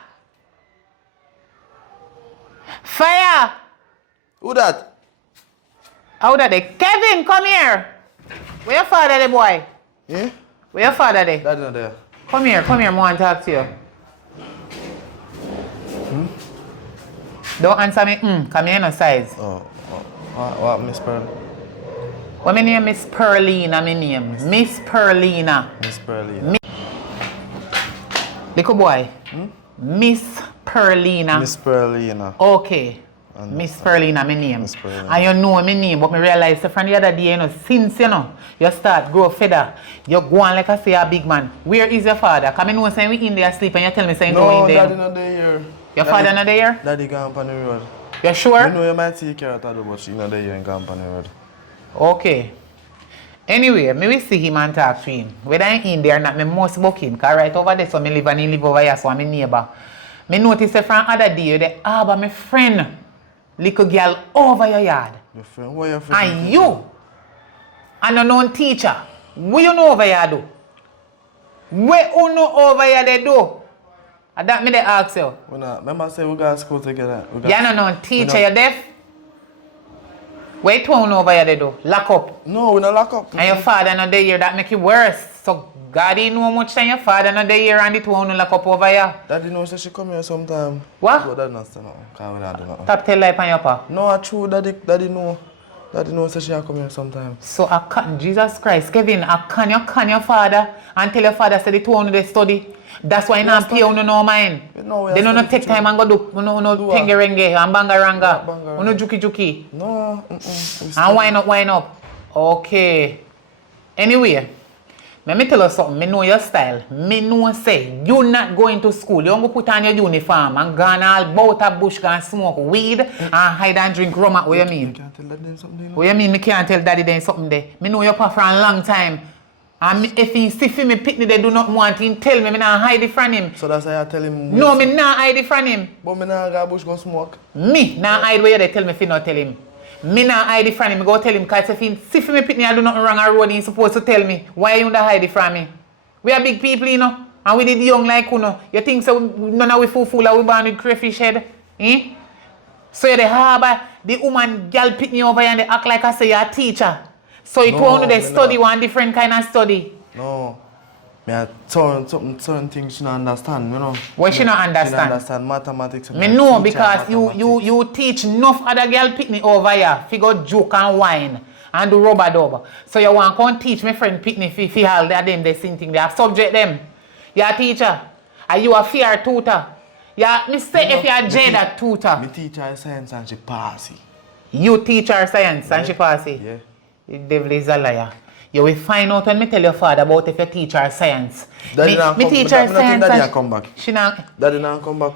Fire! Who that? How that they? Kevin, come here. Where your father the boy? Yeah? Where your father they? Daddy not there. Come here, I want to talk to you. Don't answer me, come here no size. What, Miss Pearl? What my name is Perlina, my name. Miss Perlina. Miss Pearlina. Little boy. Miss Perlina. Miss Pearlina. Okay. Miss Perlina, my name. Miss Perlina. And you know my name, but I realize from the other day, you know, since you start grow feather, you go on like I say a big man. Where is your father? Come in, say we in there asleep and you tell me say No, in there. Daddy not there here. Your father not there? Daddy gone on the road. You sure? I know you might take care of that, but she not there here and gone on the road. Okay. Anyway, me will see him and talk to him. Whether I'm in there or not, me must book him. Because right over there, so me live and he live over here, so I'm a neighbor. Me notice from other day, the harbor my friend, little girl over your yard. Your friend? What your friend? And you, and a known teacher, what you know over here do? What you know over here they do? And that me they ask you. Remember say we got to school together. You're not known teacher, you're deaf? What you know over here they do? Lock up. No, we not lock up. And your father not there here, that make it worse. So God didn't know much time your father not there here and the two lock up over here. Daddy knows that she come here sometime. What? But Daddy not stand up. Can't we not do nothing. Stop tell lie on your pa. No, true. Daddy know. Daddy knows that she come here sometime. So I can, Jesus Christ, Kevin, I can your father and tell your father say the two on they study. That's why you not pay on no mind. They don't take time and go do no tenge renge and bangaranga. No juki juki. No. And wine up. Okay. Anyway, let me tell you something. Me know your style. Me know say you not going to school. You don't go put on your uniform and gone all about a bush and smoke weed and hide and drink rum. What you mean? You can't tell daddy something. What you mean? Me can't tell daddy then something there. Me know your papa for a long time. And if he see me picnic, they do not want him. Tell me not hide it from him. So that's why I tell him. No, me not hide it from him. But me not go bush go smoke. Me not hide where they tell me if you not tell him. Me not hide it from him. Me go tell him because if he see me picnic, I do nothing wrong on road. He's supposed to tell me. Why you not hide it from me? We are big people, you know. And we did young like you know. You think so? None of we fool we born with crayfish head, eh? So you the harbor, the woman girl pick me over here and they act like I say you're a teacher. So you told me they study one different kind of study. No. Me a certain things she don't understand, you know. Why she not understand? She don't understand mathematics. Me know because you teach enough other girl pick me over here. Figure joke and wine and do rubber dub. So you want to come teach my friend pick me fi all them they same thing. They have subject them. You're a teacher. Are you a fear tutor? Yeah, me say if you're a Jada tutor. Me teach her science and she pass it. You teach her science and she pass it? Yeah. The devil is a liar. You will find out when me tell your father about if you teach her science. Daddy me teach her science. Daddy come back. She not. Daddy now come back.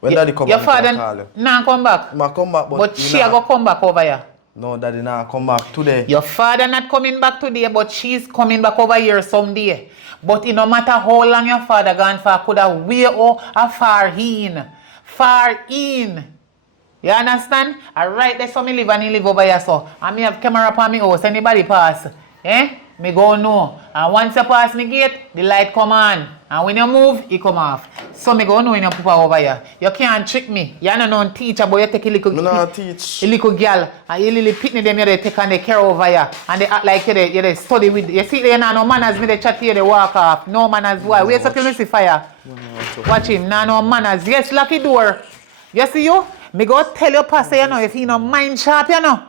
When daddy come your back, father I call him. now come back. Ma come back, but she a go come back over here. No, daddy now come back today. Your father not coming back today, but she's coming back over here someday. But it no matter how long your father gone for, could have way or a far in. Far in. You understand? Alright, that's how me live and he live over here so. And me have camera upon me house, anybody pass. Eh? Me go no. And once you pass me gate, the light come on. And when you move, it come off. So me go no when you put over here. You can't trick me. You're not no teacher, but you take a little teach. A little girl and you little pitney them you they take and they care over here. And they act like you they study with. You see they no manners me they chat here, they walk off. No manners why? Wait till me see fire. Watch him, no manners. Yes, lucky door. You see you? Me go tell your pastor, you know, if he no mind sharp, you know.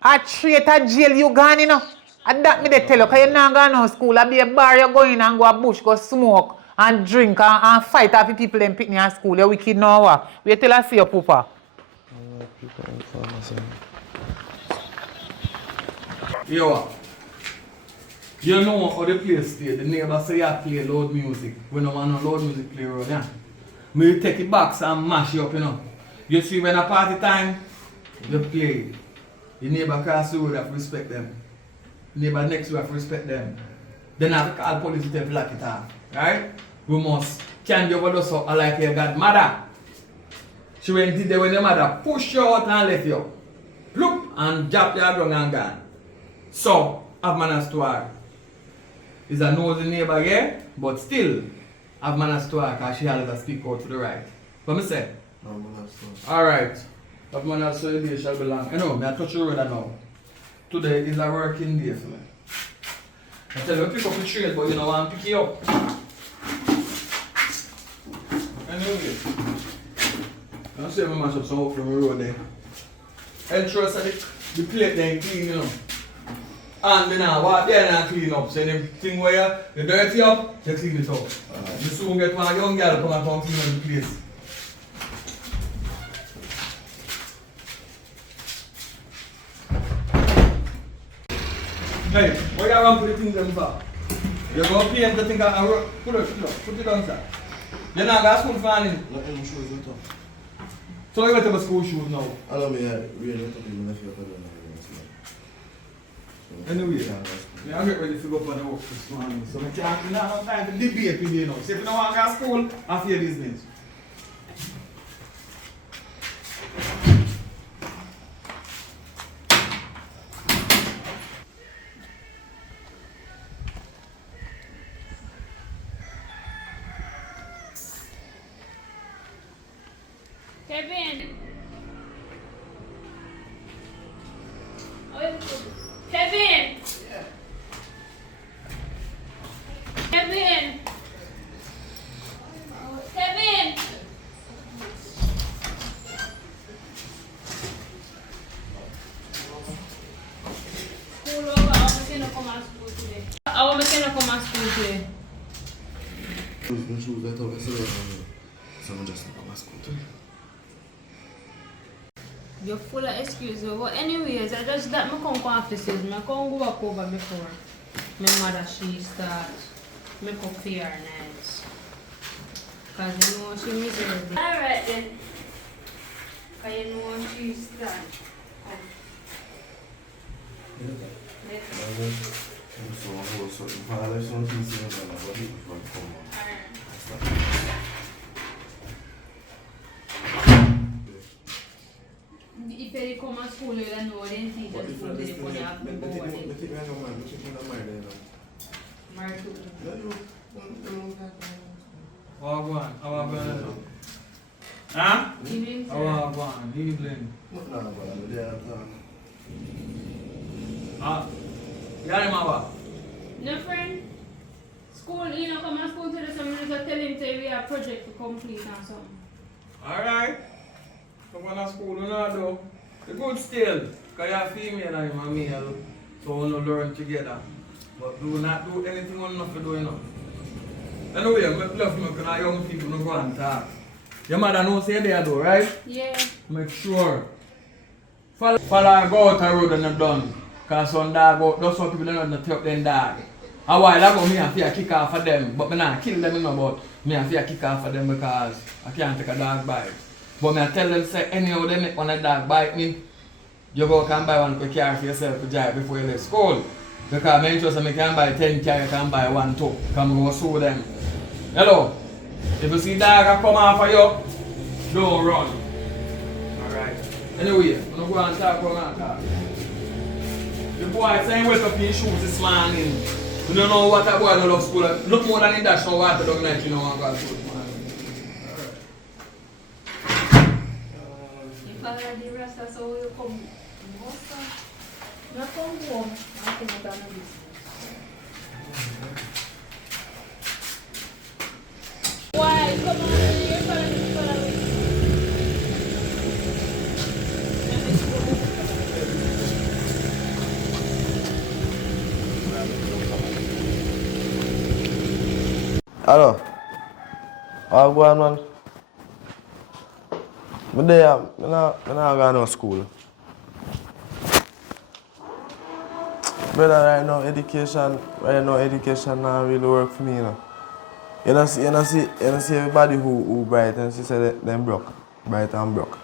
A traitor jail you gone, you know. And that me they tell you, because you not going to school. I be a bar, you go in and go a bush, go smoke and drink and fight after people them pick me at school. You wicked now. We tell us see your pooper. Yo, you know how the place stay. The neighbor say you play loud music. We don't want no loud music play around here. Me take it back and mash it up, you know. You see when a party time, you play. The neighbor across the road have to respect them. The neighbor next to have to respect them. Then have to call police to tell lock it off. Right? We must can't be over the so like your godmother. She went in there when your mother push you out and left you. Look and drop your ground and gone. So, have manners to her. Is a nosy neighbor here, but still have manners to her because she has speak out to the right. What me say? Alright. Have manners so the day shall belong. You know, me I touch the road now. Today is a working day for me. I tell you, pick up the trail, but you don't want to pick it up. Anyway, I'm saying we mash up some up from the road there. Entrance of the plate then clean, you know. And then I walk there and I clean up. So anything where you dirty up, you clean it up. You soon get one young girl come and come clean up the place. Hey, what you want to put the things them for? You're going to pay them to think I put it on, sir. You're not going to school for anything? No, I'm sure it's not. So you went to school shoes now? I know me, really, I don't know if you're going to Anyway, I'm getting ready to go for the work this morning. So I can't have time to debate with you now. So if you don't want to go to school, I fear business. Kevin. Kevin. Kevin. Kevin. don't come to school today? My shoes, I thought I said so I just come to school today. You're full of excuses. But anyways, I just that me come to offices. I can't go back over before. My mother, she start make up for her nights. Because you know she miserable. Alright then. Because you know she start. So if I have something to say about what people from come If they come to school, you don't know then teachers school they put you up before Huh? Evening, sir. Evening. Yeah, mama. No friend. School, you know, come to school today, so I'm just tell him say we have project to complete and something. Alright. Come on to school, you know, though. The good still. Because you're female and you're male. So we will learn together. But do not do anything we not to do, you know. Anyway, I love me because young people don't go and talk. Your mother knows you're there, though, right? Yeah. Make sure. Follow and go out the road and you're done. Because some dog out, those some people don't know to take up them dog. A while ago, me have to kick off of them. But I not kill them, you know, but me have to kick off of them because I can't take a dog bite. But I tell them, say, anyhow, they make one of dog bite me, you go can buy one quick car for yourself to drive before you leave school. Because I mentioned I can buy 10 car, you can buy one too. Come go sue them. Hello? If you see dog come off of you, don't run. Alright. Anyway, I'm going to go and talk about that. The boy saying wake up in his shoes this morning. You don't know what a boy don't love school. Look more than he dash no water down like you know what I'm going to school. If I had the rest, that's how you come. Not come home. I think I'm done with this. Why? Come on, you're following me. Hello. All go on, man. I'm there. I'm not going to school. Brother, right now education not really work for me, you know. You know see everybody who bright and she said them broke. Bright and broke.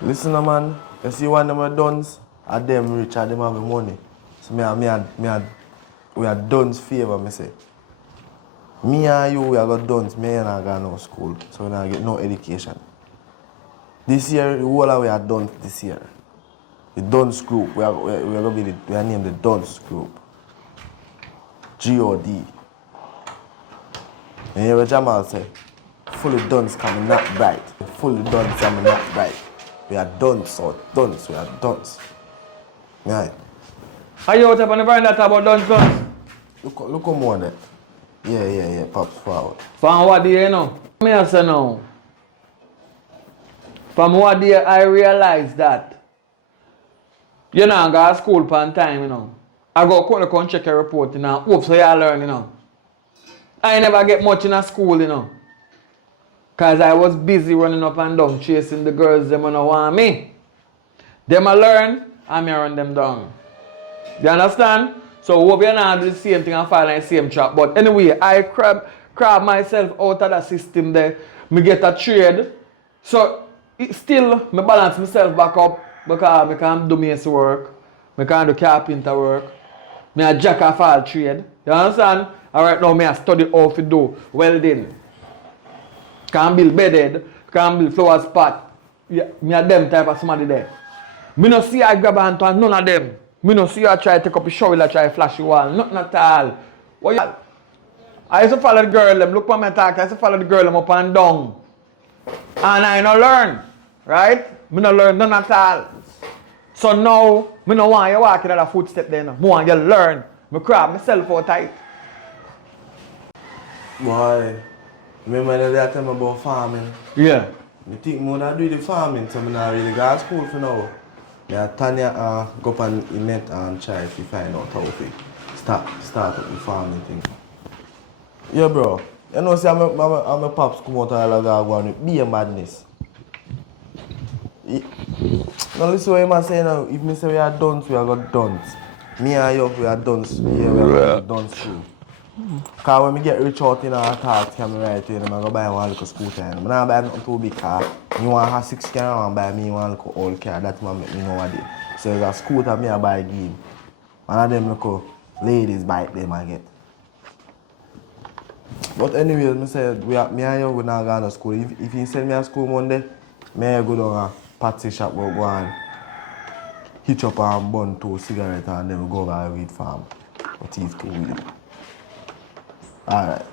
Listen, man, you see one of them dons, and them rich and them have the money. So we are dons favor, me say. Me and you, we are got dons, me and I got no school, so we not get no education. This year, the whole of we are done this year. The Dons group, we are named the Dons group. G-O-D. You hear what Jamal say? Fully Dons coming not bright. Fully Dons coming not bright. We are Dons or Dons, we are Dons. Yeah. Are you out up on the brand that about Dons? Look more there. Yeah, pops forward. From what do you know? Me I say now. From what day I realize that you know, I go to school for time, you know. I go check a report, you know. Hope so you learn, you know. I never get much in a school, you know. Because I was busy running up and down, chasing the girls, them don't want me. Them I learn, and me run them down. You understand? So hope you not do the same thing and fall in the same trap. But anyway, I crab myself out of the system there. Me get a trade. So still, me balance myself back up. Because I can do mace work, I can do carpenter work, I a jack of all trade. You understand? And right now I study how to do welding. Can build bedded, can build flower spot. Yeah, me a them type of somebody there. Me no see I grab onto none of them. Me no see I try to take up a shovel or try to flash the wall. Nothing at all. What you? I used to follow the girl them. Look for me talk. I used to follow the girl them up and down. And I no learn. Right? Me no learn none at all. So now, me no want you walking at a footstep there. I want you learn. I crab myself out tight. Boy, remember that time about farming? Yeah. I think more than do the farming, so I not really go to school for now. Me Tanya go up on the net and try to find out how to start up the farming thing. Yeah, bro. You know, see, I'm a pops come out and go on with be a madness. Now listen what I'm saying now. If me say we are done, we are got done. Me and you, we are done. Yeah, we are done too. Because when we get rich out in our thoughts, can right here, I'm going to buy one little scooter. I'm not buy nothing too big car. You want to have 6 car, I want to buy me one little old car. That's what make me know what it is. So if a scooter, me I buy game. One of them little ladies bike them I get. But anyway, me say, me and you, we're not going to school. If you send me to school Monday, me I go down a party shop, go and hitch up and burn 2 cigarettes and then we go over a weed farm. Or thief 2 weed. Alright.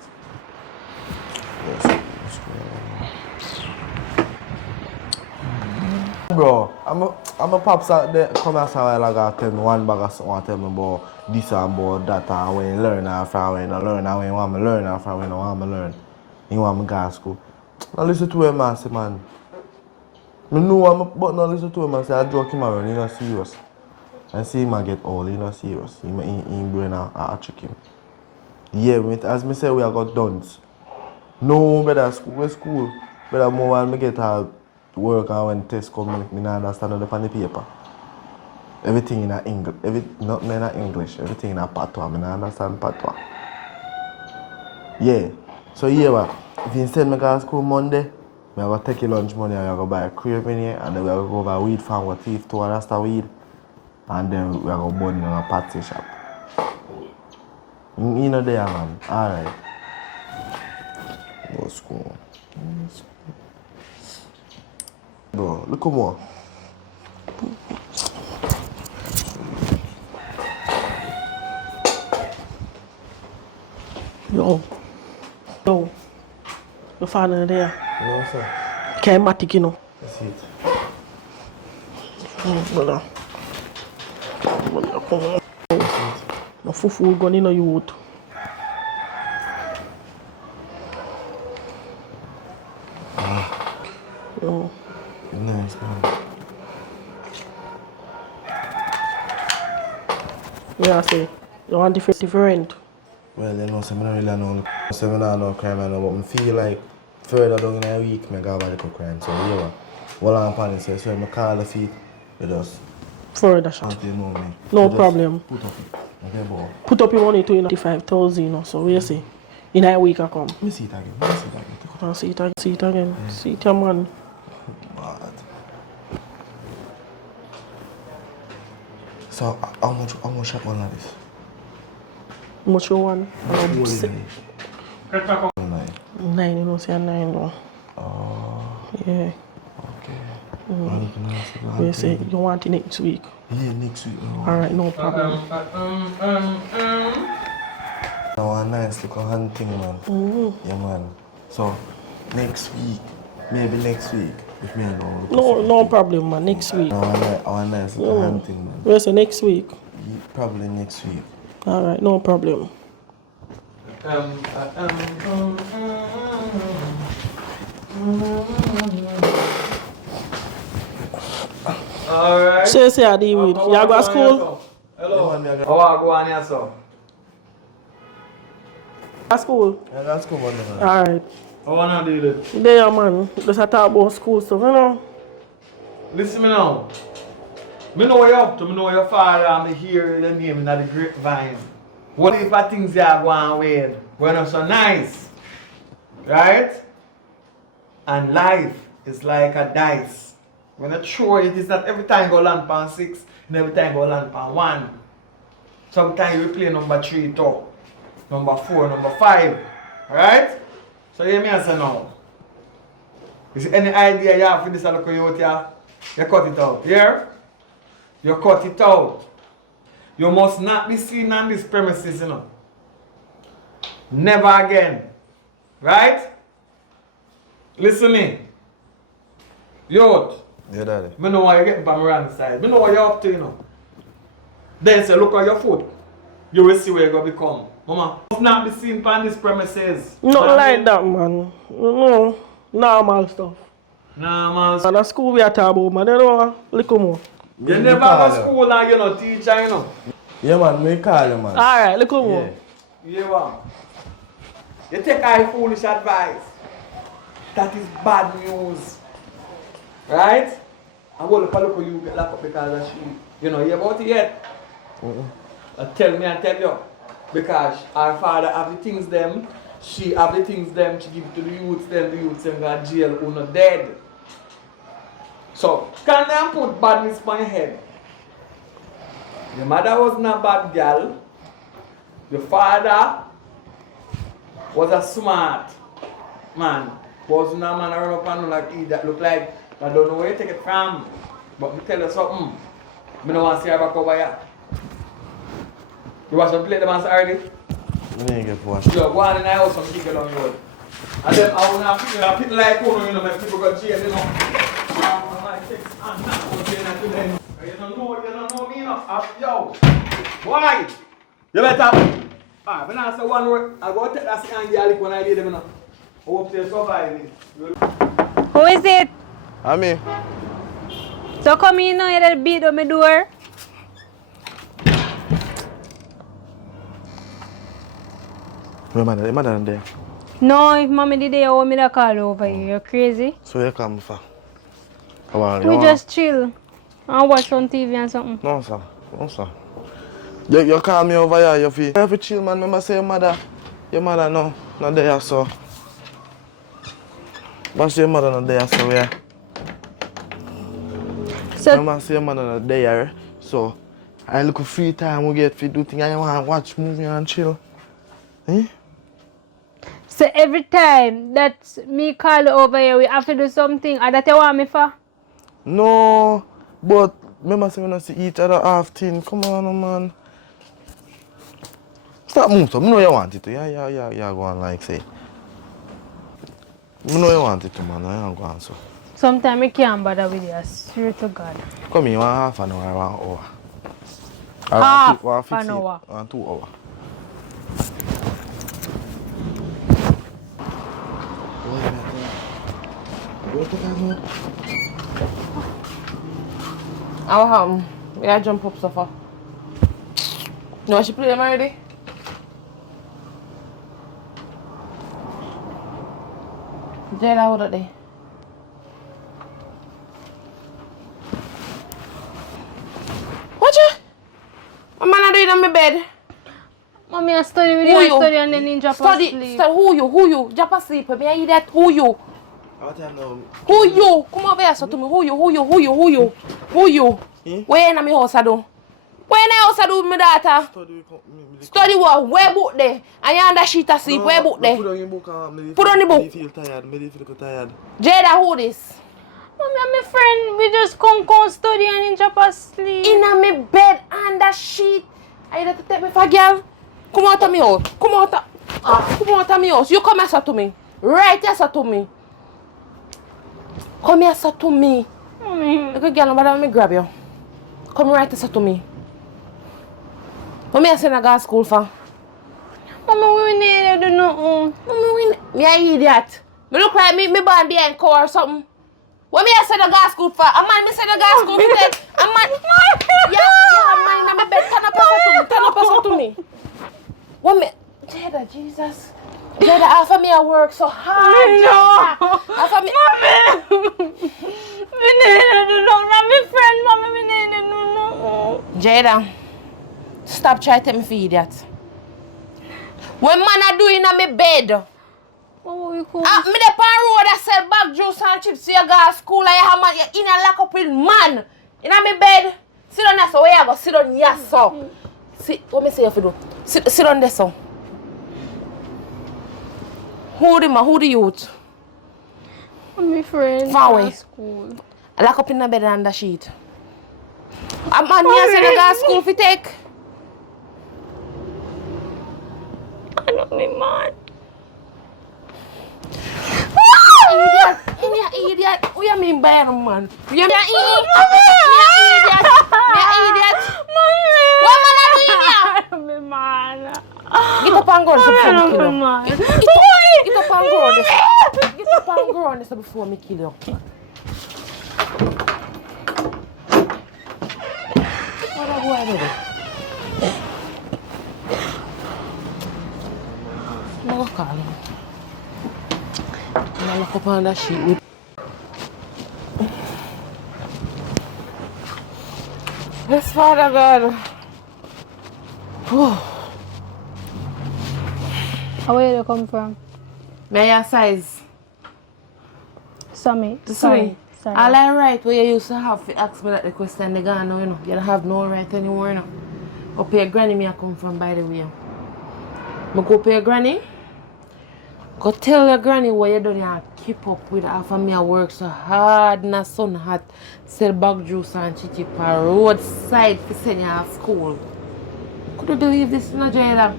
Yes. Bro, I'm a pops out there come as a while ago tell me one bag of something tell me about this and about that and when you learn from when you learn and when you want to learn from when you want to learn. You want to go to school. Now listen to him and say man. I know but now listen to him and say I joke him around, he's not serious. And see him get old, he's not serious. He brain a trick him. Yeah, as me say, we have got done. No better school. Better more when I get to work and when test come, I don't understand the paper. Everything in English, nothing in English, everything in patois. I don't understand patois. Yeah. So yeah, if you send me to school Monday, I go take your lunch money and I go buy a crave in here and then we go over a weed farm, go thief 2 and that's the weed. And then we go burn in a party shop. You know there, man. Alright. Go school. Bro, look at more. Yo. Your father there. No, sir. Chaotic, you know. That's it. Brother, come on. No fufu gone in your youth. Yo. Nice, man. Yeah, I say, you want different. Well, you know, so I don't really know. So I don't know crime, but I feel like further down in a week, I got a little crime. So, yeah, well, I'm planning to say, so I call the feet with us. Further shot. You know me. No So problem. Put up. Okay, boy. Put up your money to 95,000, you know, so what you say? In a week I come. Let me see it again. See it again. Yeah. See it, your man. Bad. So, how much that one of this? How much you want? Nine. 9, you know, say 9 no. Oh, Yeah. okay. You say you want it next week. Yeah, next week. Alright, no problem. I want a nice little hunting, man. Yeah, man. So, next week, maybe next week, if me alone. No problem, man. Next week. I want a nice little hunting, man. You say next week. Yeah, probably next week. Alright, no problem. Alright. So you say I deal with. You go to school? Hello. Yeah, How are you going here, sir? At school? Yeah, that's cool, man. Alright. How are you doing? There, man. Just a talk about school stuff, you know? Listen me now. Me know what you're up to. Me know your father and me hear the name in the grapevine. What if the things you are going with were not so nice? Right? And life is like a dice. When you throw it, it's not every time go land pan 6 and every time go land pan 1. Sometimes you play number 3 top, number 4, number 5. Alright? So hear me answer now. Is there any idea you have for this local youth here? You cut it out. Here? You cut it out. You must not be seen on this premises, you know. Never again. Right? Listen me. Youth. Yeah, daddy. I know why you're getting from around the side. I know what you're up to, you know. Then say, look at your foot. You will see where you're going to become. Mama, must not be seen on this premises. Not like that, man. No, normal stuff. Nah, man. And at school we are talking about, man. You know, little more. You never go to school and you no teacher, you know. Yeah, man, me call you, man. Alright, look at me. Yeah, man. You take our foolish advice. That is bad news. Right? I will look at you get locked up because of she. You know, hear about it yet? Tell me and tell you. Because our father have the things them, she have the things them, she give it to the youths them got jail who not dead. So, can they put badness on your head? Your mother wasn't a bad girl. Your father was a smart man. Wasn't a man around up and like he that look like I don't know where you take it from. But me tell you something. I don't want to see her back over here. You watch them play the man's already? I didn't get washed. Yo, go on in the house and kick it on the road. And then I want to people like you know, make people go jail, you know. You don't know me enough. Yo, why? You better. Alright, when I say one word, I go take that scan girl when I did them enough. I hope they survive it. Who is it? I mean, So come in now, you beat on my door. your mother there. No, if mommy did they want me to call over here. You're crazy. So you come for? We just chill and watch on TV and something. No, sir. No, sir. You call me over here, you have to chill, man. Remember say your mother no, not there, so. But your mother not there, so yeah. So, Remember say your mother not there, so I look for free time we get to do things and you want to watch movie and chill. Eh? so every time that me call over here, we have to do something. And that you want me for? No, but remember say we not see each other often. Come on, man. Stop moving, so I know you want it to. Yeah, go on like say. I know you want it to, man. I am going so. Sometimes we can't bother with you, I swear to God. Come here, 1/2 an hour, 1 hour. Half an hour. 2 hours. How happened? We are jump up so far. No, she play them already? Jada, hold up there. What you? What man I doing on my bed? Mommy, I study with you, I study and then ninja Study, who you? Jump asleep, me I hear that, who you? Who you? Come over here, so to me, who you? Where in my house I do? Where in the house I do with my daughter? Study what? Where book there? And you under sheet asleep, where book there? Put on your book. Put on the book. I feel tired. Jada, who this? Mommy, I'm my friend. We just come study and ninja asleep. In my bed under sheet. Are you there to take me for a girl? Come out of my house. Come out of my house. You come here, sir, to me. Right here, sir, to me. Come here, sir, to me. Mommy. Look at girl, nobody let me grab you. Come right here, sir, to me. What me I send a girl to school for? Mommy, we need to do nothing. Mommy, me an idiot. Me look like me born behind car or something. What me I send a girl to school for? A man me send a girl to school for that. A man. Yeah, man, in my bed. Turn up to me. What me? Jada, Jesus. Jada, after me I work so hard. No. After me. Mommy. We need to do nothing. I'm my friend, mommy. We need to do nothing. Jada, stop trying to tell me for idiot. What man I do in my bed? Oh, you cool. Me the pan road I sell bag juice and chips to your girl school and you have man you in a lock up with man. In my bed. Sit down there so where you go? Sit down here so. Sit, what me say you have to do? Sit down there so. Who the man? Who the youth? I'm my friend. Far away. School. I lock up in the bed and the sheet. A man me send a girl school for take. I don't need mad. Idiot. What you mean by a man? You mean idiot? Mommy. What man are doing here? I don't be mad. Get up and go on before me kill you. mad. Get up and go on this. Get up and go on this before me kill you. already. No call him. I'm look up on that sheet with. Yes, Father God. Where you come from? May I size? Summit. Sorry. Sorry. All I right where you used to have to ask me that the question they gone now, you know. You don't have no right anymore, you know. Up your granny me I come from, by the way. I go up your granny. Go tell your granny what you done and keep up with after me I work so hard and sun hot. Sell bag juice and chichi per roadside to send you off school. Could you believe this, no, Jada?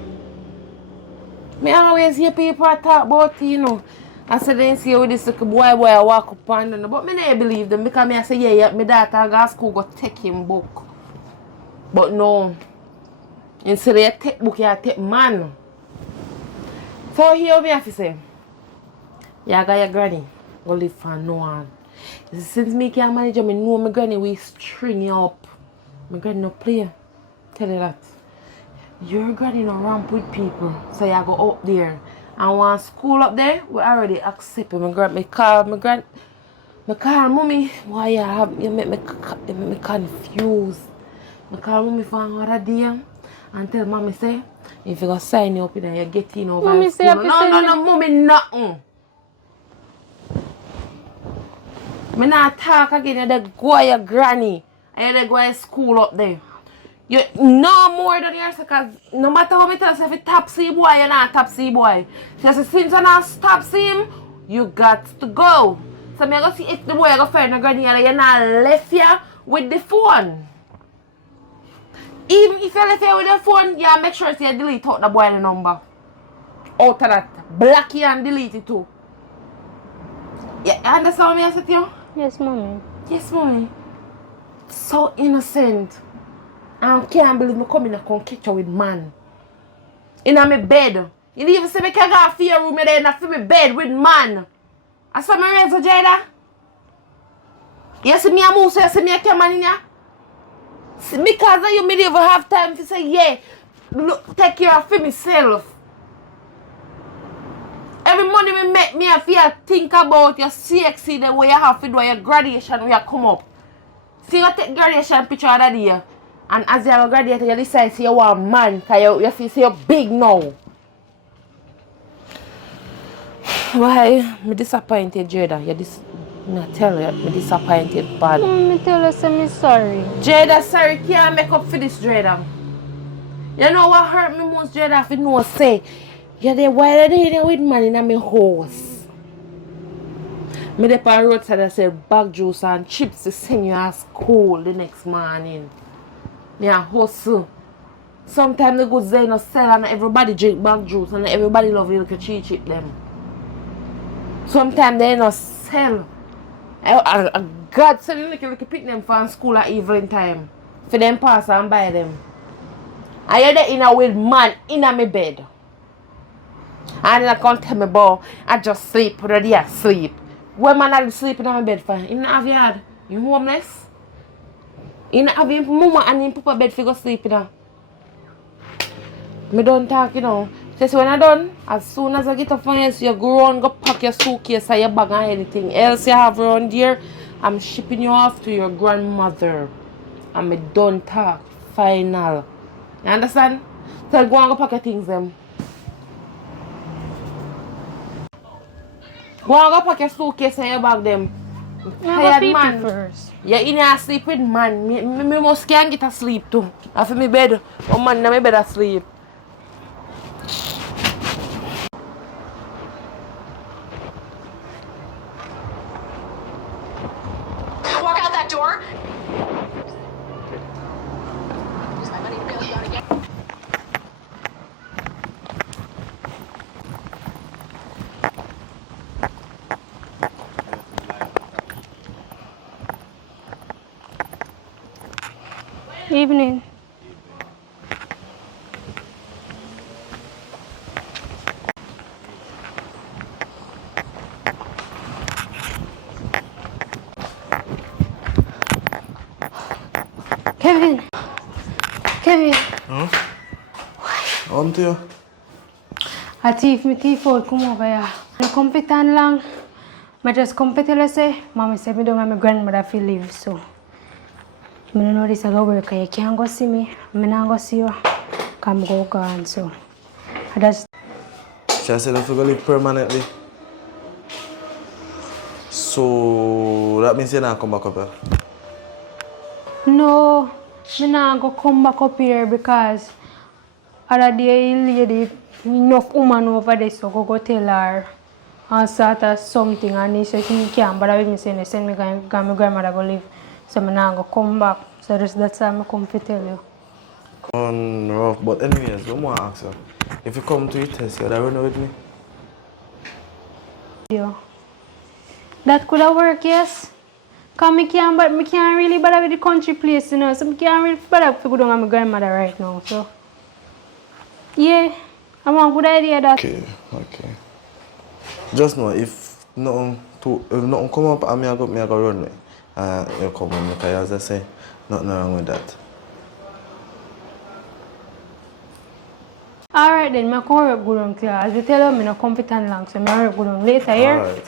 Me always hear people talk about it, you know. I said they see with this little boy I walk up and down. But me never believe them because me I say, yeah, my daughter go to school go take him book. But no. Instead of take book, you take man. So here me have to say, you got your granny, go live for no one. Since me can manage, me know my granny will string you up. My granny no play. Tell you that. Your granny no ramp with people, so you go up there. And one school up there, we already accept it. Me call mommy. Why you make me confused? Me call mommy for another day and tell mommy say, if you go sign you up in you get in over Mommy school. say No, mommy nothing. Me not talk again, you dey go your granny. And you dey go to school up there. You no more than yours because no matter how many times if you tap see boy, you're not tap see boy. She says since you not stop see him, you got to go. So me go see if the boy go find a granny and you're not left here with the phone. Even if you left here with the phone, you make sure you delete out the boy the number. Out of that. Block it and delete it too. You understand what me I said to you? Yes, mommy. Yes, mommy. So innocent. I can't believe me coming and come catch you with man. In my bed. You even say me can go for your room and then for my bed with man. I saw my razor, Jada. You see me a move, so you see me a come in here. Because you may even have time to say, yeah, look, take care of myself. Every morning we make me have to think about your sexy, the way you have to do your graduation when you come up. See you take graduation picture of that day. And as you are graduated, you decide you want a man because you feel you're big now. Why? I'm disappointed, Jada. I tell you, I'm disappointed bad. Mommy tell us I'm sorry. Jada, sorry, can't make up for this, Jada. You know what hurt me most, Jada? If you know, say, you're there while you're there with man in my house. Me dey on roadside I said bag juice and chips to send you to school the next morning. Me a hustle. Sometimes the goods they no sell and everybody drink bag juice and everybody love the little cheap chip them. Sometimes they no sell. God send the little pick them from school at evening time. For them pass and buy them. I hear that in a with man in my bed. And I can't tell me about I just sleep ready I sleep. When man I sleep in my bed for him not have yard. You homeless? You not have him mama and him papa bed for go sleep in. Me don't talk, you know. Just when I done, as soon as I get up from here, so you go around, go pack your suitcase or your bag and anything else you have around here, I'm shipping you off to your grandmother. And me don't talk. Final. You understand? So go and go pack your things them. Go and go pack your suitcase and your bag them. Tired man. First. You're in here sleep with man. Me must can't get asleep too. After my bed. Oh man, in my bed asleep. Walk out that door. Use my money to bail you out again. Evening. Kevin. Kevin, On to you. a thief, me thief out, come over here. I come fit and long. I just come to tell you, say, Mommy said me don't have my grandmother to live, so. I don't know this is going to work, you can't go see me. I not go see you. Come go gone, so. I just... She said if you go live permanently. So that means you not come back up here. No, I not go come back up here because other day lady, enough woman over there, so go tell her and sort of something, and he said she can't bother with me saying they send me my grandmother go live, so I not go come back. So that's why I come to tell you. Rough, but anyways, one more ask you. If you come to your test, you'd run with me? Yeah. That could have worked, yes. Because I can't really bother with the country place, you know. So I can't really bother to go down on my grandmother right now. So, yeah, I want a good idea that. Okay. Just know if nothing come up and me I go run with. You come on, because as I say, nothing wrong with that. Alright then, I come work good on class. You tell them I'm not competent long, so I work good on later here. Alright.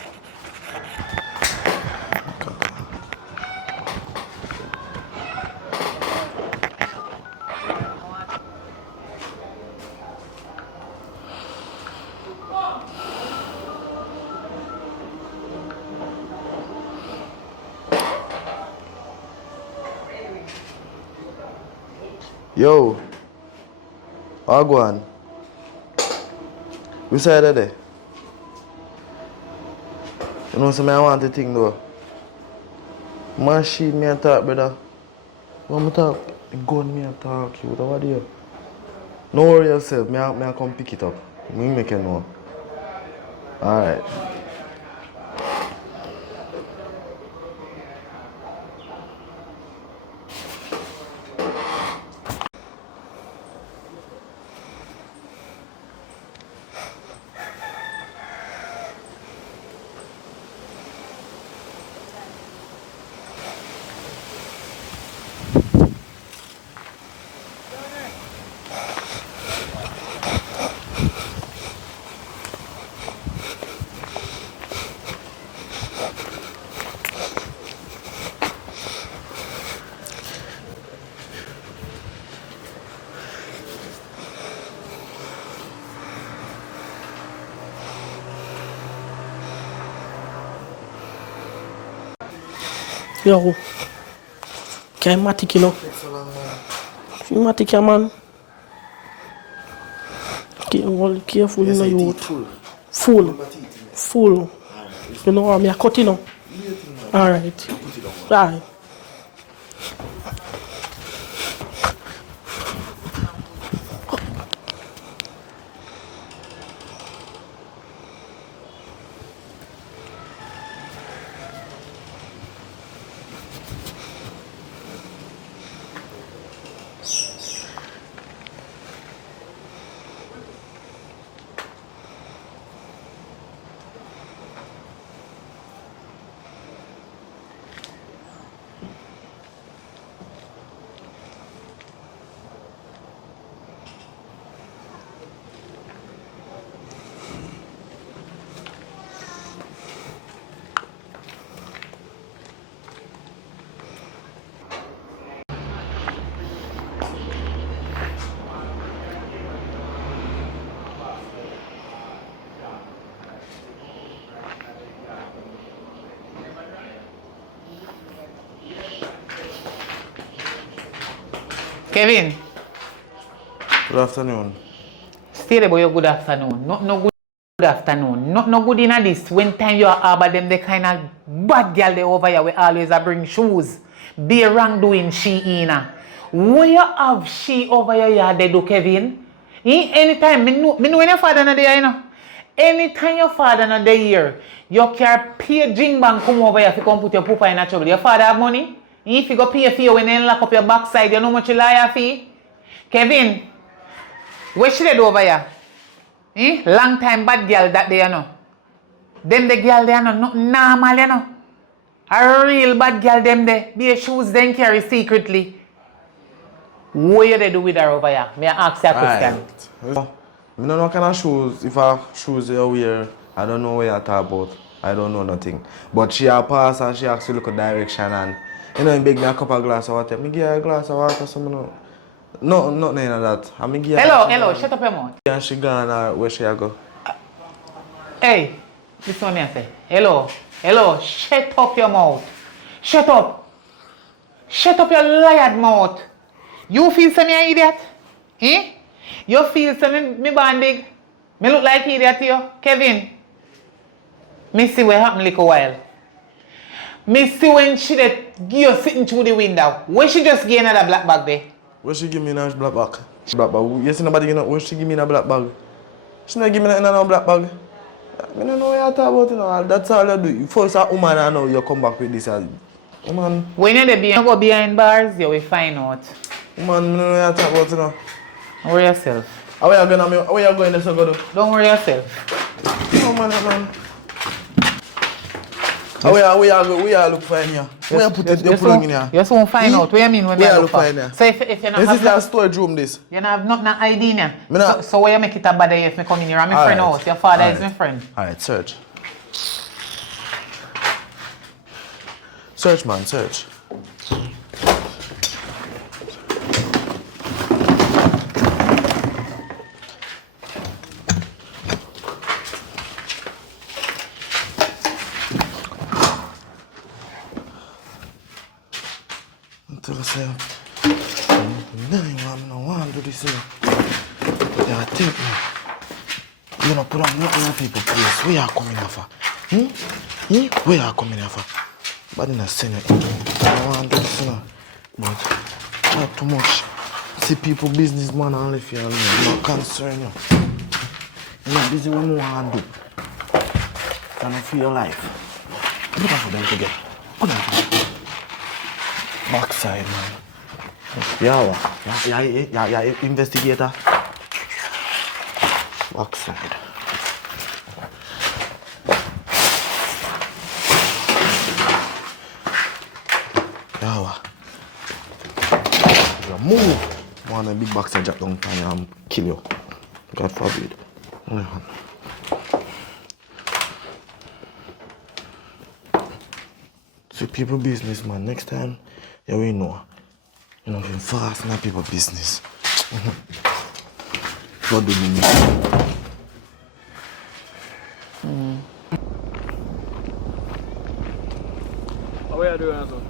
Yo, Agwan. We say that there. You know something I want to think though. Machine me a talk, brother. What me talk? Gun me a talk, you. What do you? No worry yourself, me I come pick it up. Me make you know. Alright. Yo, kaya matik, you know. Matik, yeah, man. Careful, you know, you. Full. You know, I'm a cut, you know. Alright. Bye. Kevin, Good afternoon. stay there, boy. Good afternoon. Not no good afternoon. Not no good in this. When time you are about them, the kind of bad girl they over here, we always a bring shoes. Be wrong doing she ina. When you have she over here, they do Kevin. Anytime, me know when your father not there, you know. Anytime your father not there here, you can pay jing bang come over here if you come put your poopa in a trouble. Your father have money? If you go pay for you when they lock up your backside, you know how much you lie fee? Kevin, what should they do over here? Long time bad girl that they, you know. Them the girl they, you know, not normal, you know. A real bad girl them there. Their shoes then carry secretly. What you do with her over here? May I ask you a question? Right. I don't know what kind of shoes, if her shoes you wear, I don't know what you talk about. I don't know nothing. But she a pass and she actually look a direction and you know, beg me a cup of glass of water. Me give her a glass of water, so no, nothing of that. I me give her Hello, shut up your mouth. and she gone where she a go. Hey, this one I say. Hello, shut up your mouth. Shut up. Shut up your liar mouth. You feel some me an idiot? Eh? You feel some me bandig? Me look like idiot to you? Kevin? Me see what happened like a while. Me see when she that give you sitting through the window. When she just gave another black bag there? Where she give me a black bag? Black bag? You see nobody give where she give me a black bag? She not give me no black bag. I don't know what you talk about, you know. That's all you do. You force a woman and now you come back with this. Woman. When you go behind bars, you will find out. Woman, I don't know what you talk about, you know. Worry yourself. Where you going to go? Don't worry yourself. No, man. Where you look for in here? Where you put the plug in here? You soon find out. What you mean when you look for? in here? So if you not This have is the storage room, this. you not have nothing ID in here. not- So why you make it a bad idea if me come in here? I'm my friend Alright. house. Your father is Alright. my friend. Alright, search. Search, man, search. Until I say, I don't want to do this here. Yeah, I think, man. You know, put on nothing on people place. Where you coming for? Where you coming for? But in a sense, I don't want to do this, you know. But talk too much. See people business man only if you're not concerned. You're not busy with what you want to do. Trying to feel your life. Look out for them to get. Put them together. Backside, man. Yeah, investigator. Backside. Yeah, you move. One big backside drop down and kill you. God forbid. See people business, man. Next time, you will know. You know, being fast in people business. God do me. How are you doing, son?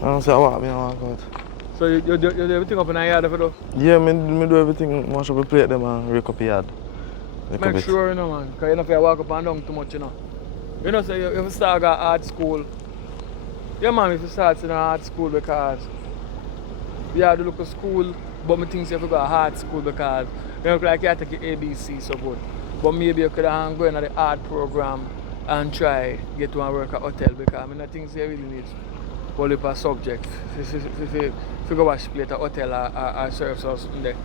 I don't say what, I walk out. So you do everything up in the yard, though? Yeah, me do everything. Mash up the plate them and rake up the yard. Make sure, you know, man. Because you don't have to walk up and down too much, you know. You know, so if you start at art school, yeah, man, if you start in art school because you have to look at school, but I think you have to go to art school because you look like you have to take your ABC so good. But maybe you could have go into the art program and try get to work at hotel because I think you really need all the subject. If you go watch play at a hotel or service or something there.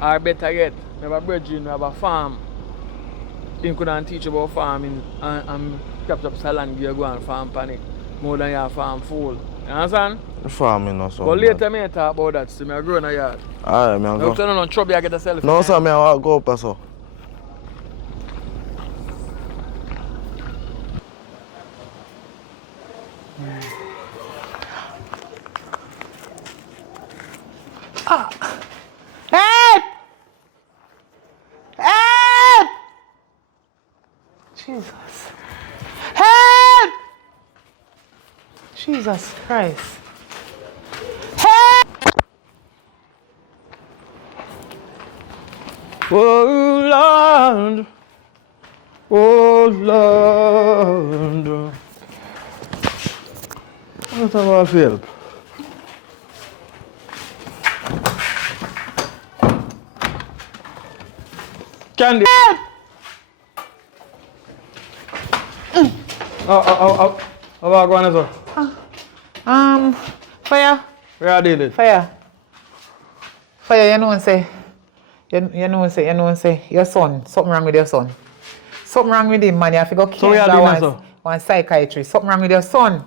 Or better yet, I have a brother, I have a farm. He couldn't teach about farming and kept up salon gear go and farm panic more than your farm full. You understand? Farming or something. But later I talk about that, so I grow in a yard. Alright, man. Now if you don't trouble, you get a selfie. No, sir, I go up so. Help! Help! Jesus. Help! Jesus Christ. Help! Oh Lord, oh Lord. What about help? Candy. Help! How about going as well? Fire. Where are they? Fire. Fire, you know say, your son, something wrong with your son. Something wrong with him, man. You have to go So we carry are him doing to one psychiatrist. Something wrong with your son.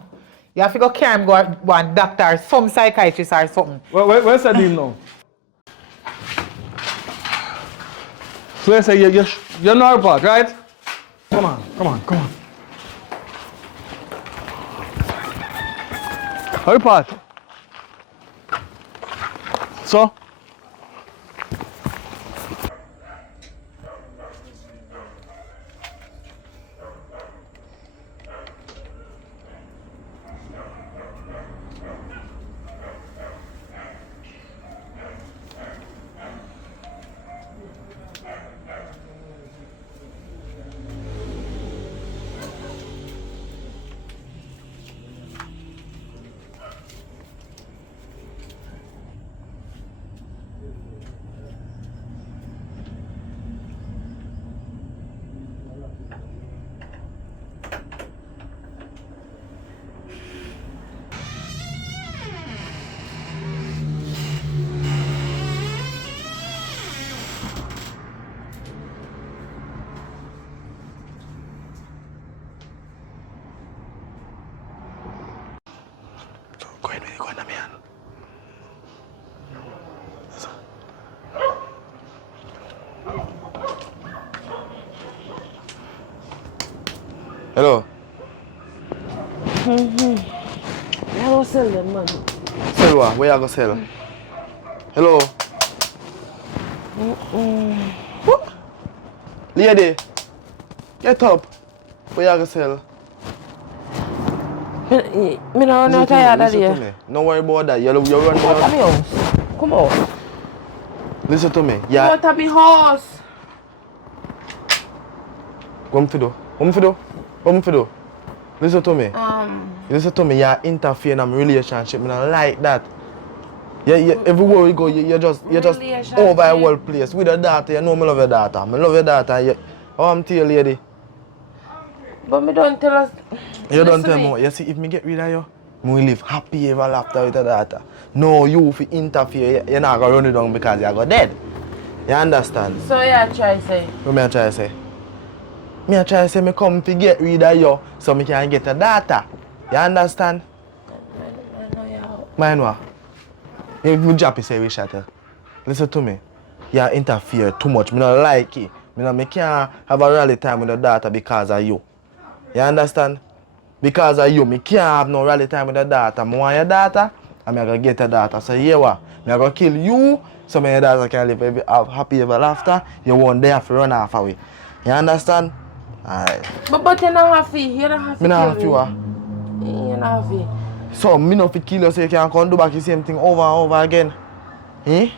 You have to go carry him go one doctor, some psychiatrist or something. Where's the deal now? So you say you know her part, right? Come on. Her part. So? Go in the man. Hello. I don't sell them, man. Sell what? Where you go sell? Hello. What? Lady, get up. Where you go sell? Me not tired of Listen to me. Don't worry about that. You run What down. my house? Come on. Listen to me. Yeah. What of my house? Come for do. Listen to me. Listen to me. You're interfering in my relationship. I don't like that. Yeah, everywhere we go, you just over a whole place. With your daughter, you know I love your daughter. I love your daughter. I'm tell you, lady. But me don't tell us. You don't tell me. You see, if me get rid of you, we live happy ever after with your daughter. No, you if you interfere, you're not gonna run it down because you're gonna dead. You understand? So yeah, try say. What me I try to say? Me I try to say me come to get rid of you so me can get a daughter. You understand? Mind what? If you drop it, say we shut her. Listen to me. You interfere too much. Me not like it. Me can't have a rally time with your daughter because of you. You understand? Because of you, me can't have no rally time with your daughter. I want your daughter, and I'm going to get your daughter. So here what? I'm going to kill you, so my daughter can live happy ever after. You won't dare to run off away. You understand? Alright. But you're not happy. You're not happy. Me not happy what? You're not happy. So, me not fit kill you so you can come do back the same thing over and over again. Eh?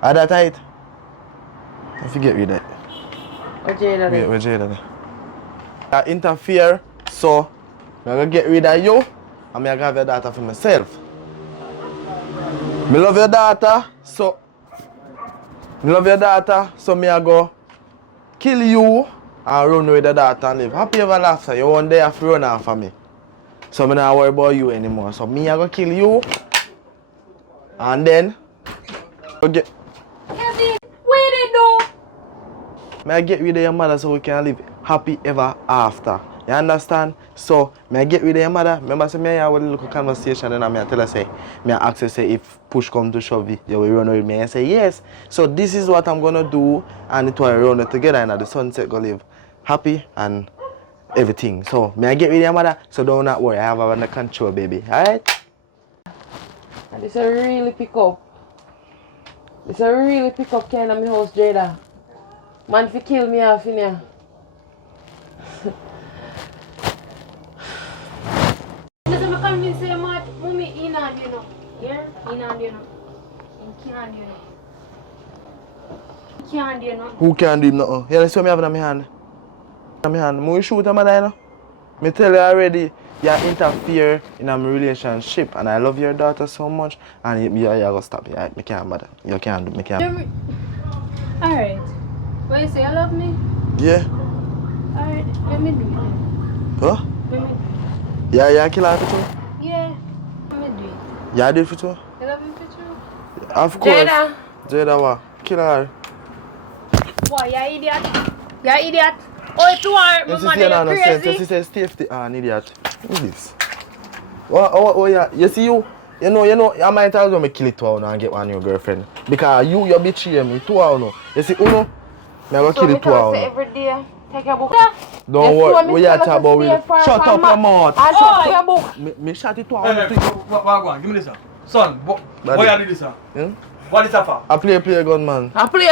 Are that tight? I forget with that. What Jada Wait, where Jada? I interfere, so I'm gonna get rid of you and I'm gonna have your daughter for myself. I love your daughter, so me I go kill you and run with the daughter and live happy ever after. You one day have to run off for me. So me not worry about you anymore. So me I go kill you and then go get Where they do? May I get rid of your mother so we can live happy ever after. You understand? So, may I get rid of your mother? Remember, say, me I have a little conversation and I tell her, say, me I ask her, say, if push come to shove, you will run with me. And say, yes. So, this is what I'm going to do. And it will run it together and at the sunset go live happy and everything. So, may I get rid of your mother? So, don't not worry. I have her under control, baby. Alright? And this a really pick up. This a really pick up kind of my house, Jada. Man, if you kill me off in here. Listen, I'm convinced that mommy in and you know. Yeah? In and you know. In can't you know. Can't you know. Who can do nothing? You see what I have in my hand? In my hand. I shoot her mother, you know? I tell you already, you interfere in a relationship and I love your daughter so much and you go stop it. I can't mother. You can't do it. Alright. What you say, you love me? Yeah. Alright, let me do it then. Huh? Let me do Yeah, you kill her for two? it. Yeah, let me do it. You do it for two? You love me for true? Of course. Jada. Jada what? Kill her. Boy, you idiot. You idiot. Oh, it's too hard, my mother, you crazy. She says safety. Ah, an idiot. Who's this? Oh, yeah. You see you? You know, I might as well kill it to her and get one of your girlfriend. Because you betray me, two her. You see, Uno? Me go kill the two of them. every day. Take your book. Don't worry, we are talking about it. Shut up your mouth. I shut your book. Me shut it to all Hey, the things. what, give me this, sir. Son, what Daddy. you do this, sir? Yeah? What is that for? I play gun, man. I play.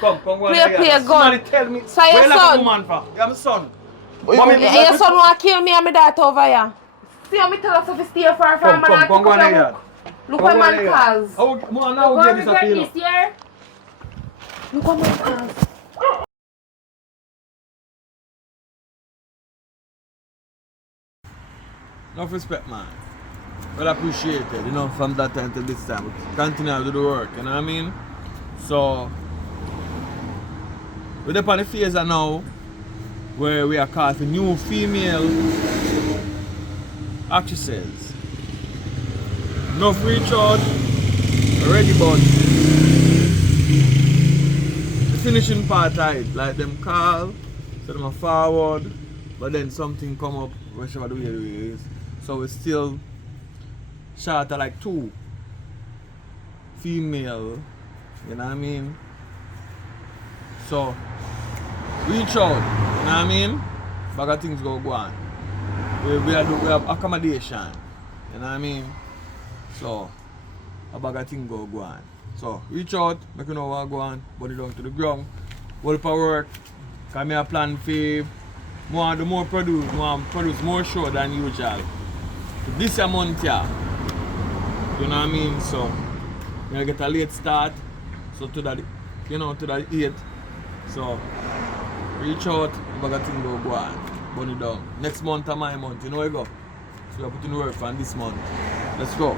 Come, go Play on. gun. Somebody tell me. So your where like son. a woman for? You're my son. Your son want to kill me and my daughter over here. See how me tell us to stay far from man and Come, pick go up on your here. book. Look what man calls. Oh, now we get this up here. year. Look what man calls. Enough respect, man. Well appreciated, from that time to this time. Continue to do the work, you know what I mean? So, we're up on the phase now where we are casting new female actresses. Enough reach out, already but the finishing part tight, like them call, so them a forward, but then something come up, whichever the way it is. So we're still short of like 2 female, you know what I mean? So reach out, you know what I mean? But got things go on. We have accommodation, you know what I mean? So a bag of things go on. So reach out, make you know what go on, put it down to the ground, hold for work, cause me a plan for more produce more show than usual. This a month here, you know what I mean? So we get a late start, so to that, to that 8. So reach out, bag of thing go on, burn it down. Next month are my month, you know where you go. So we are putting work on this month. Let's go.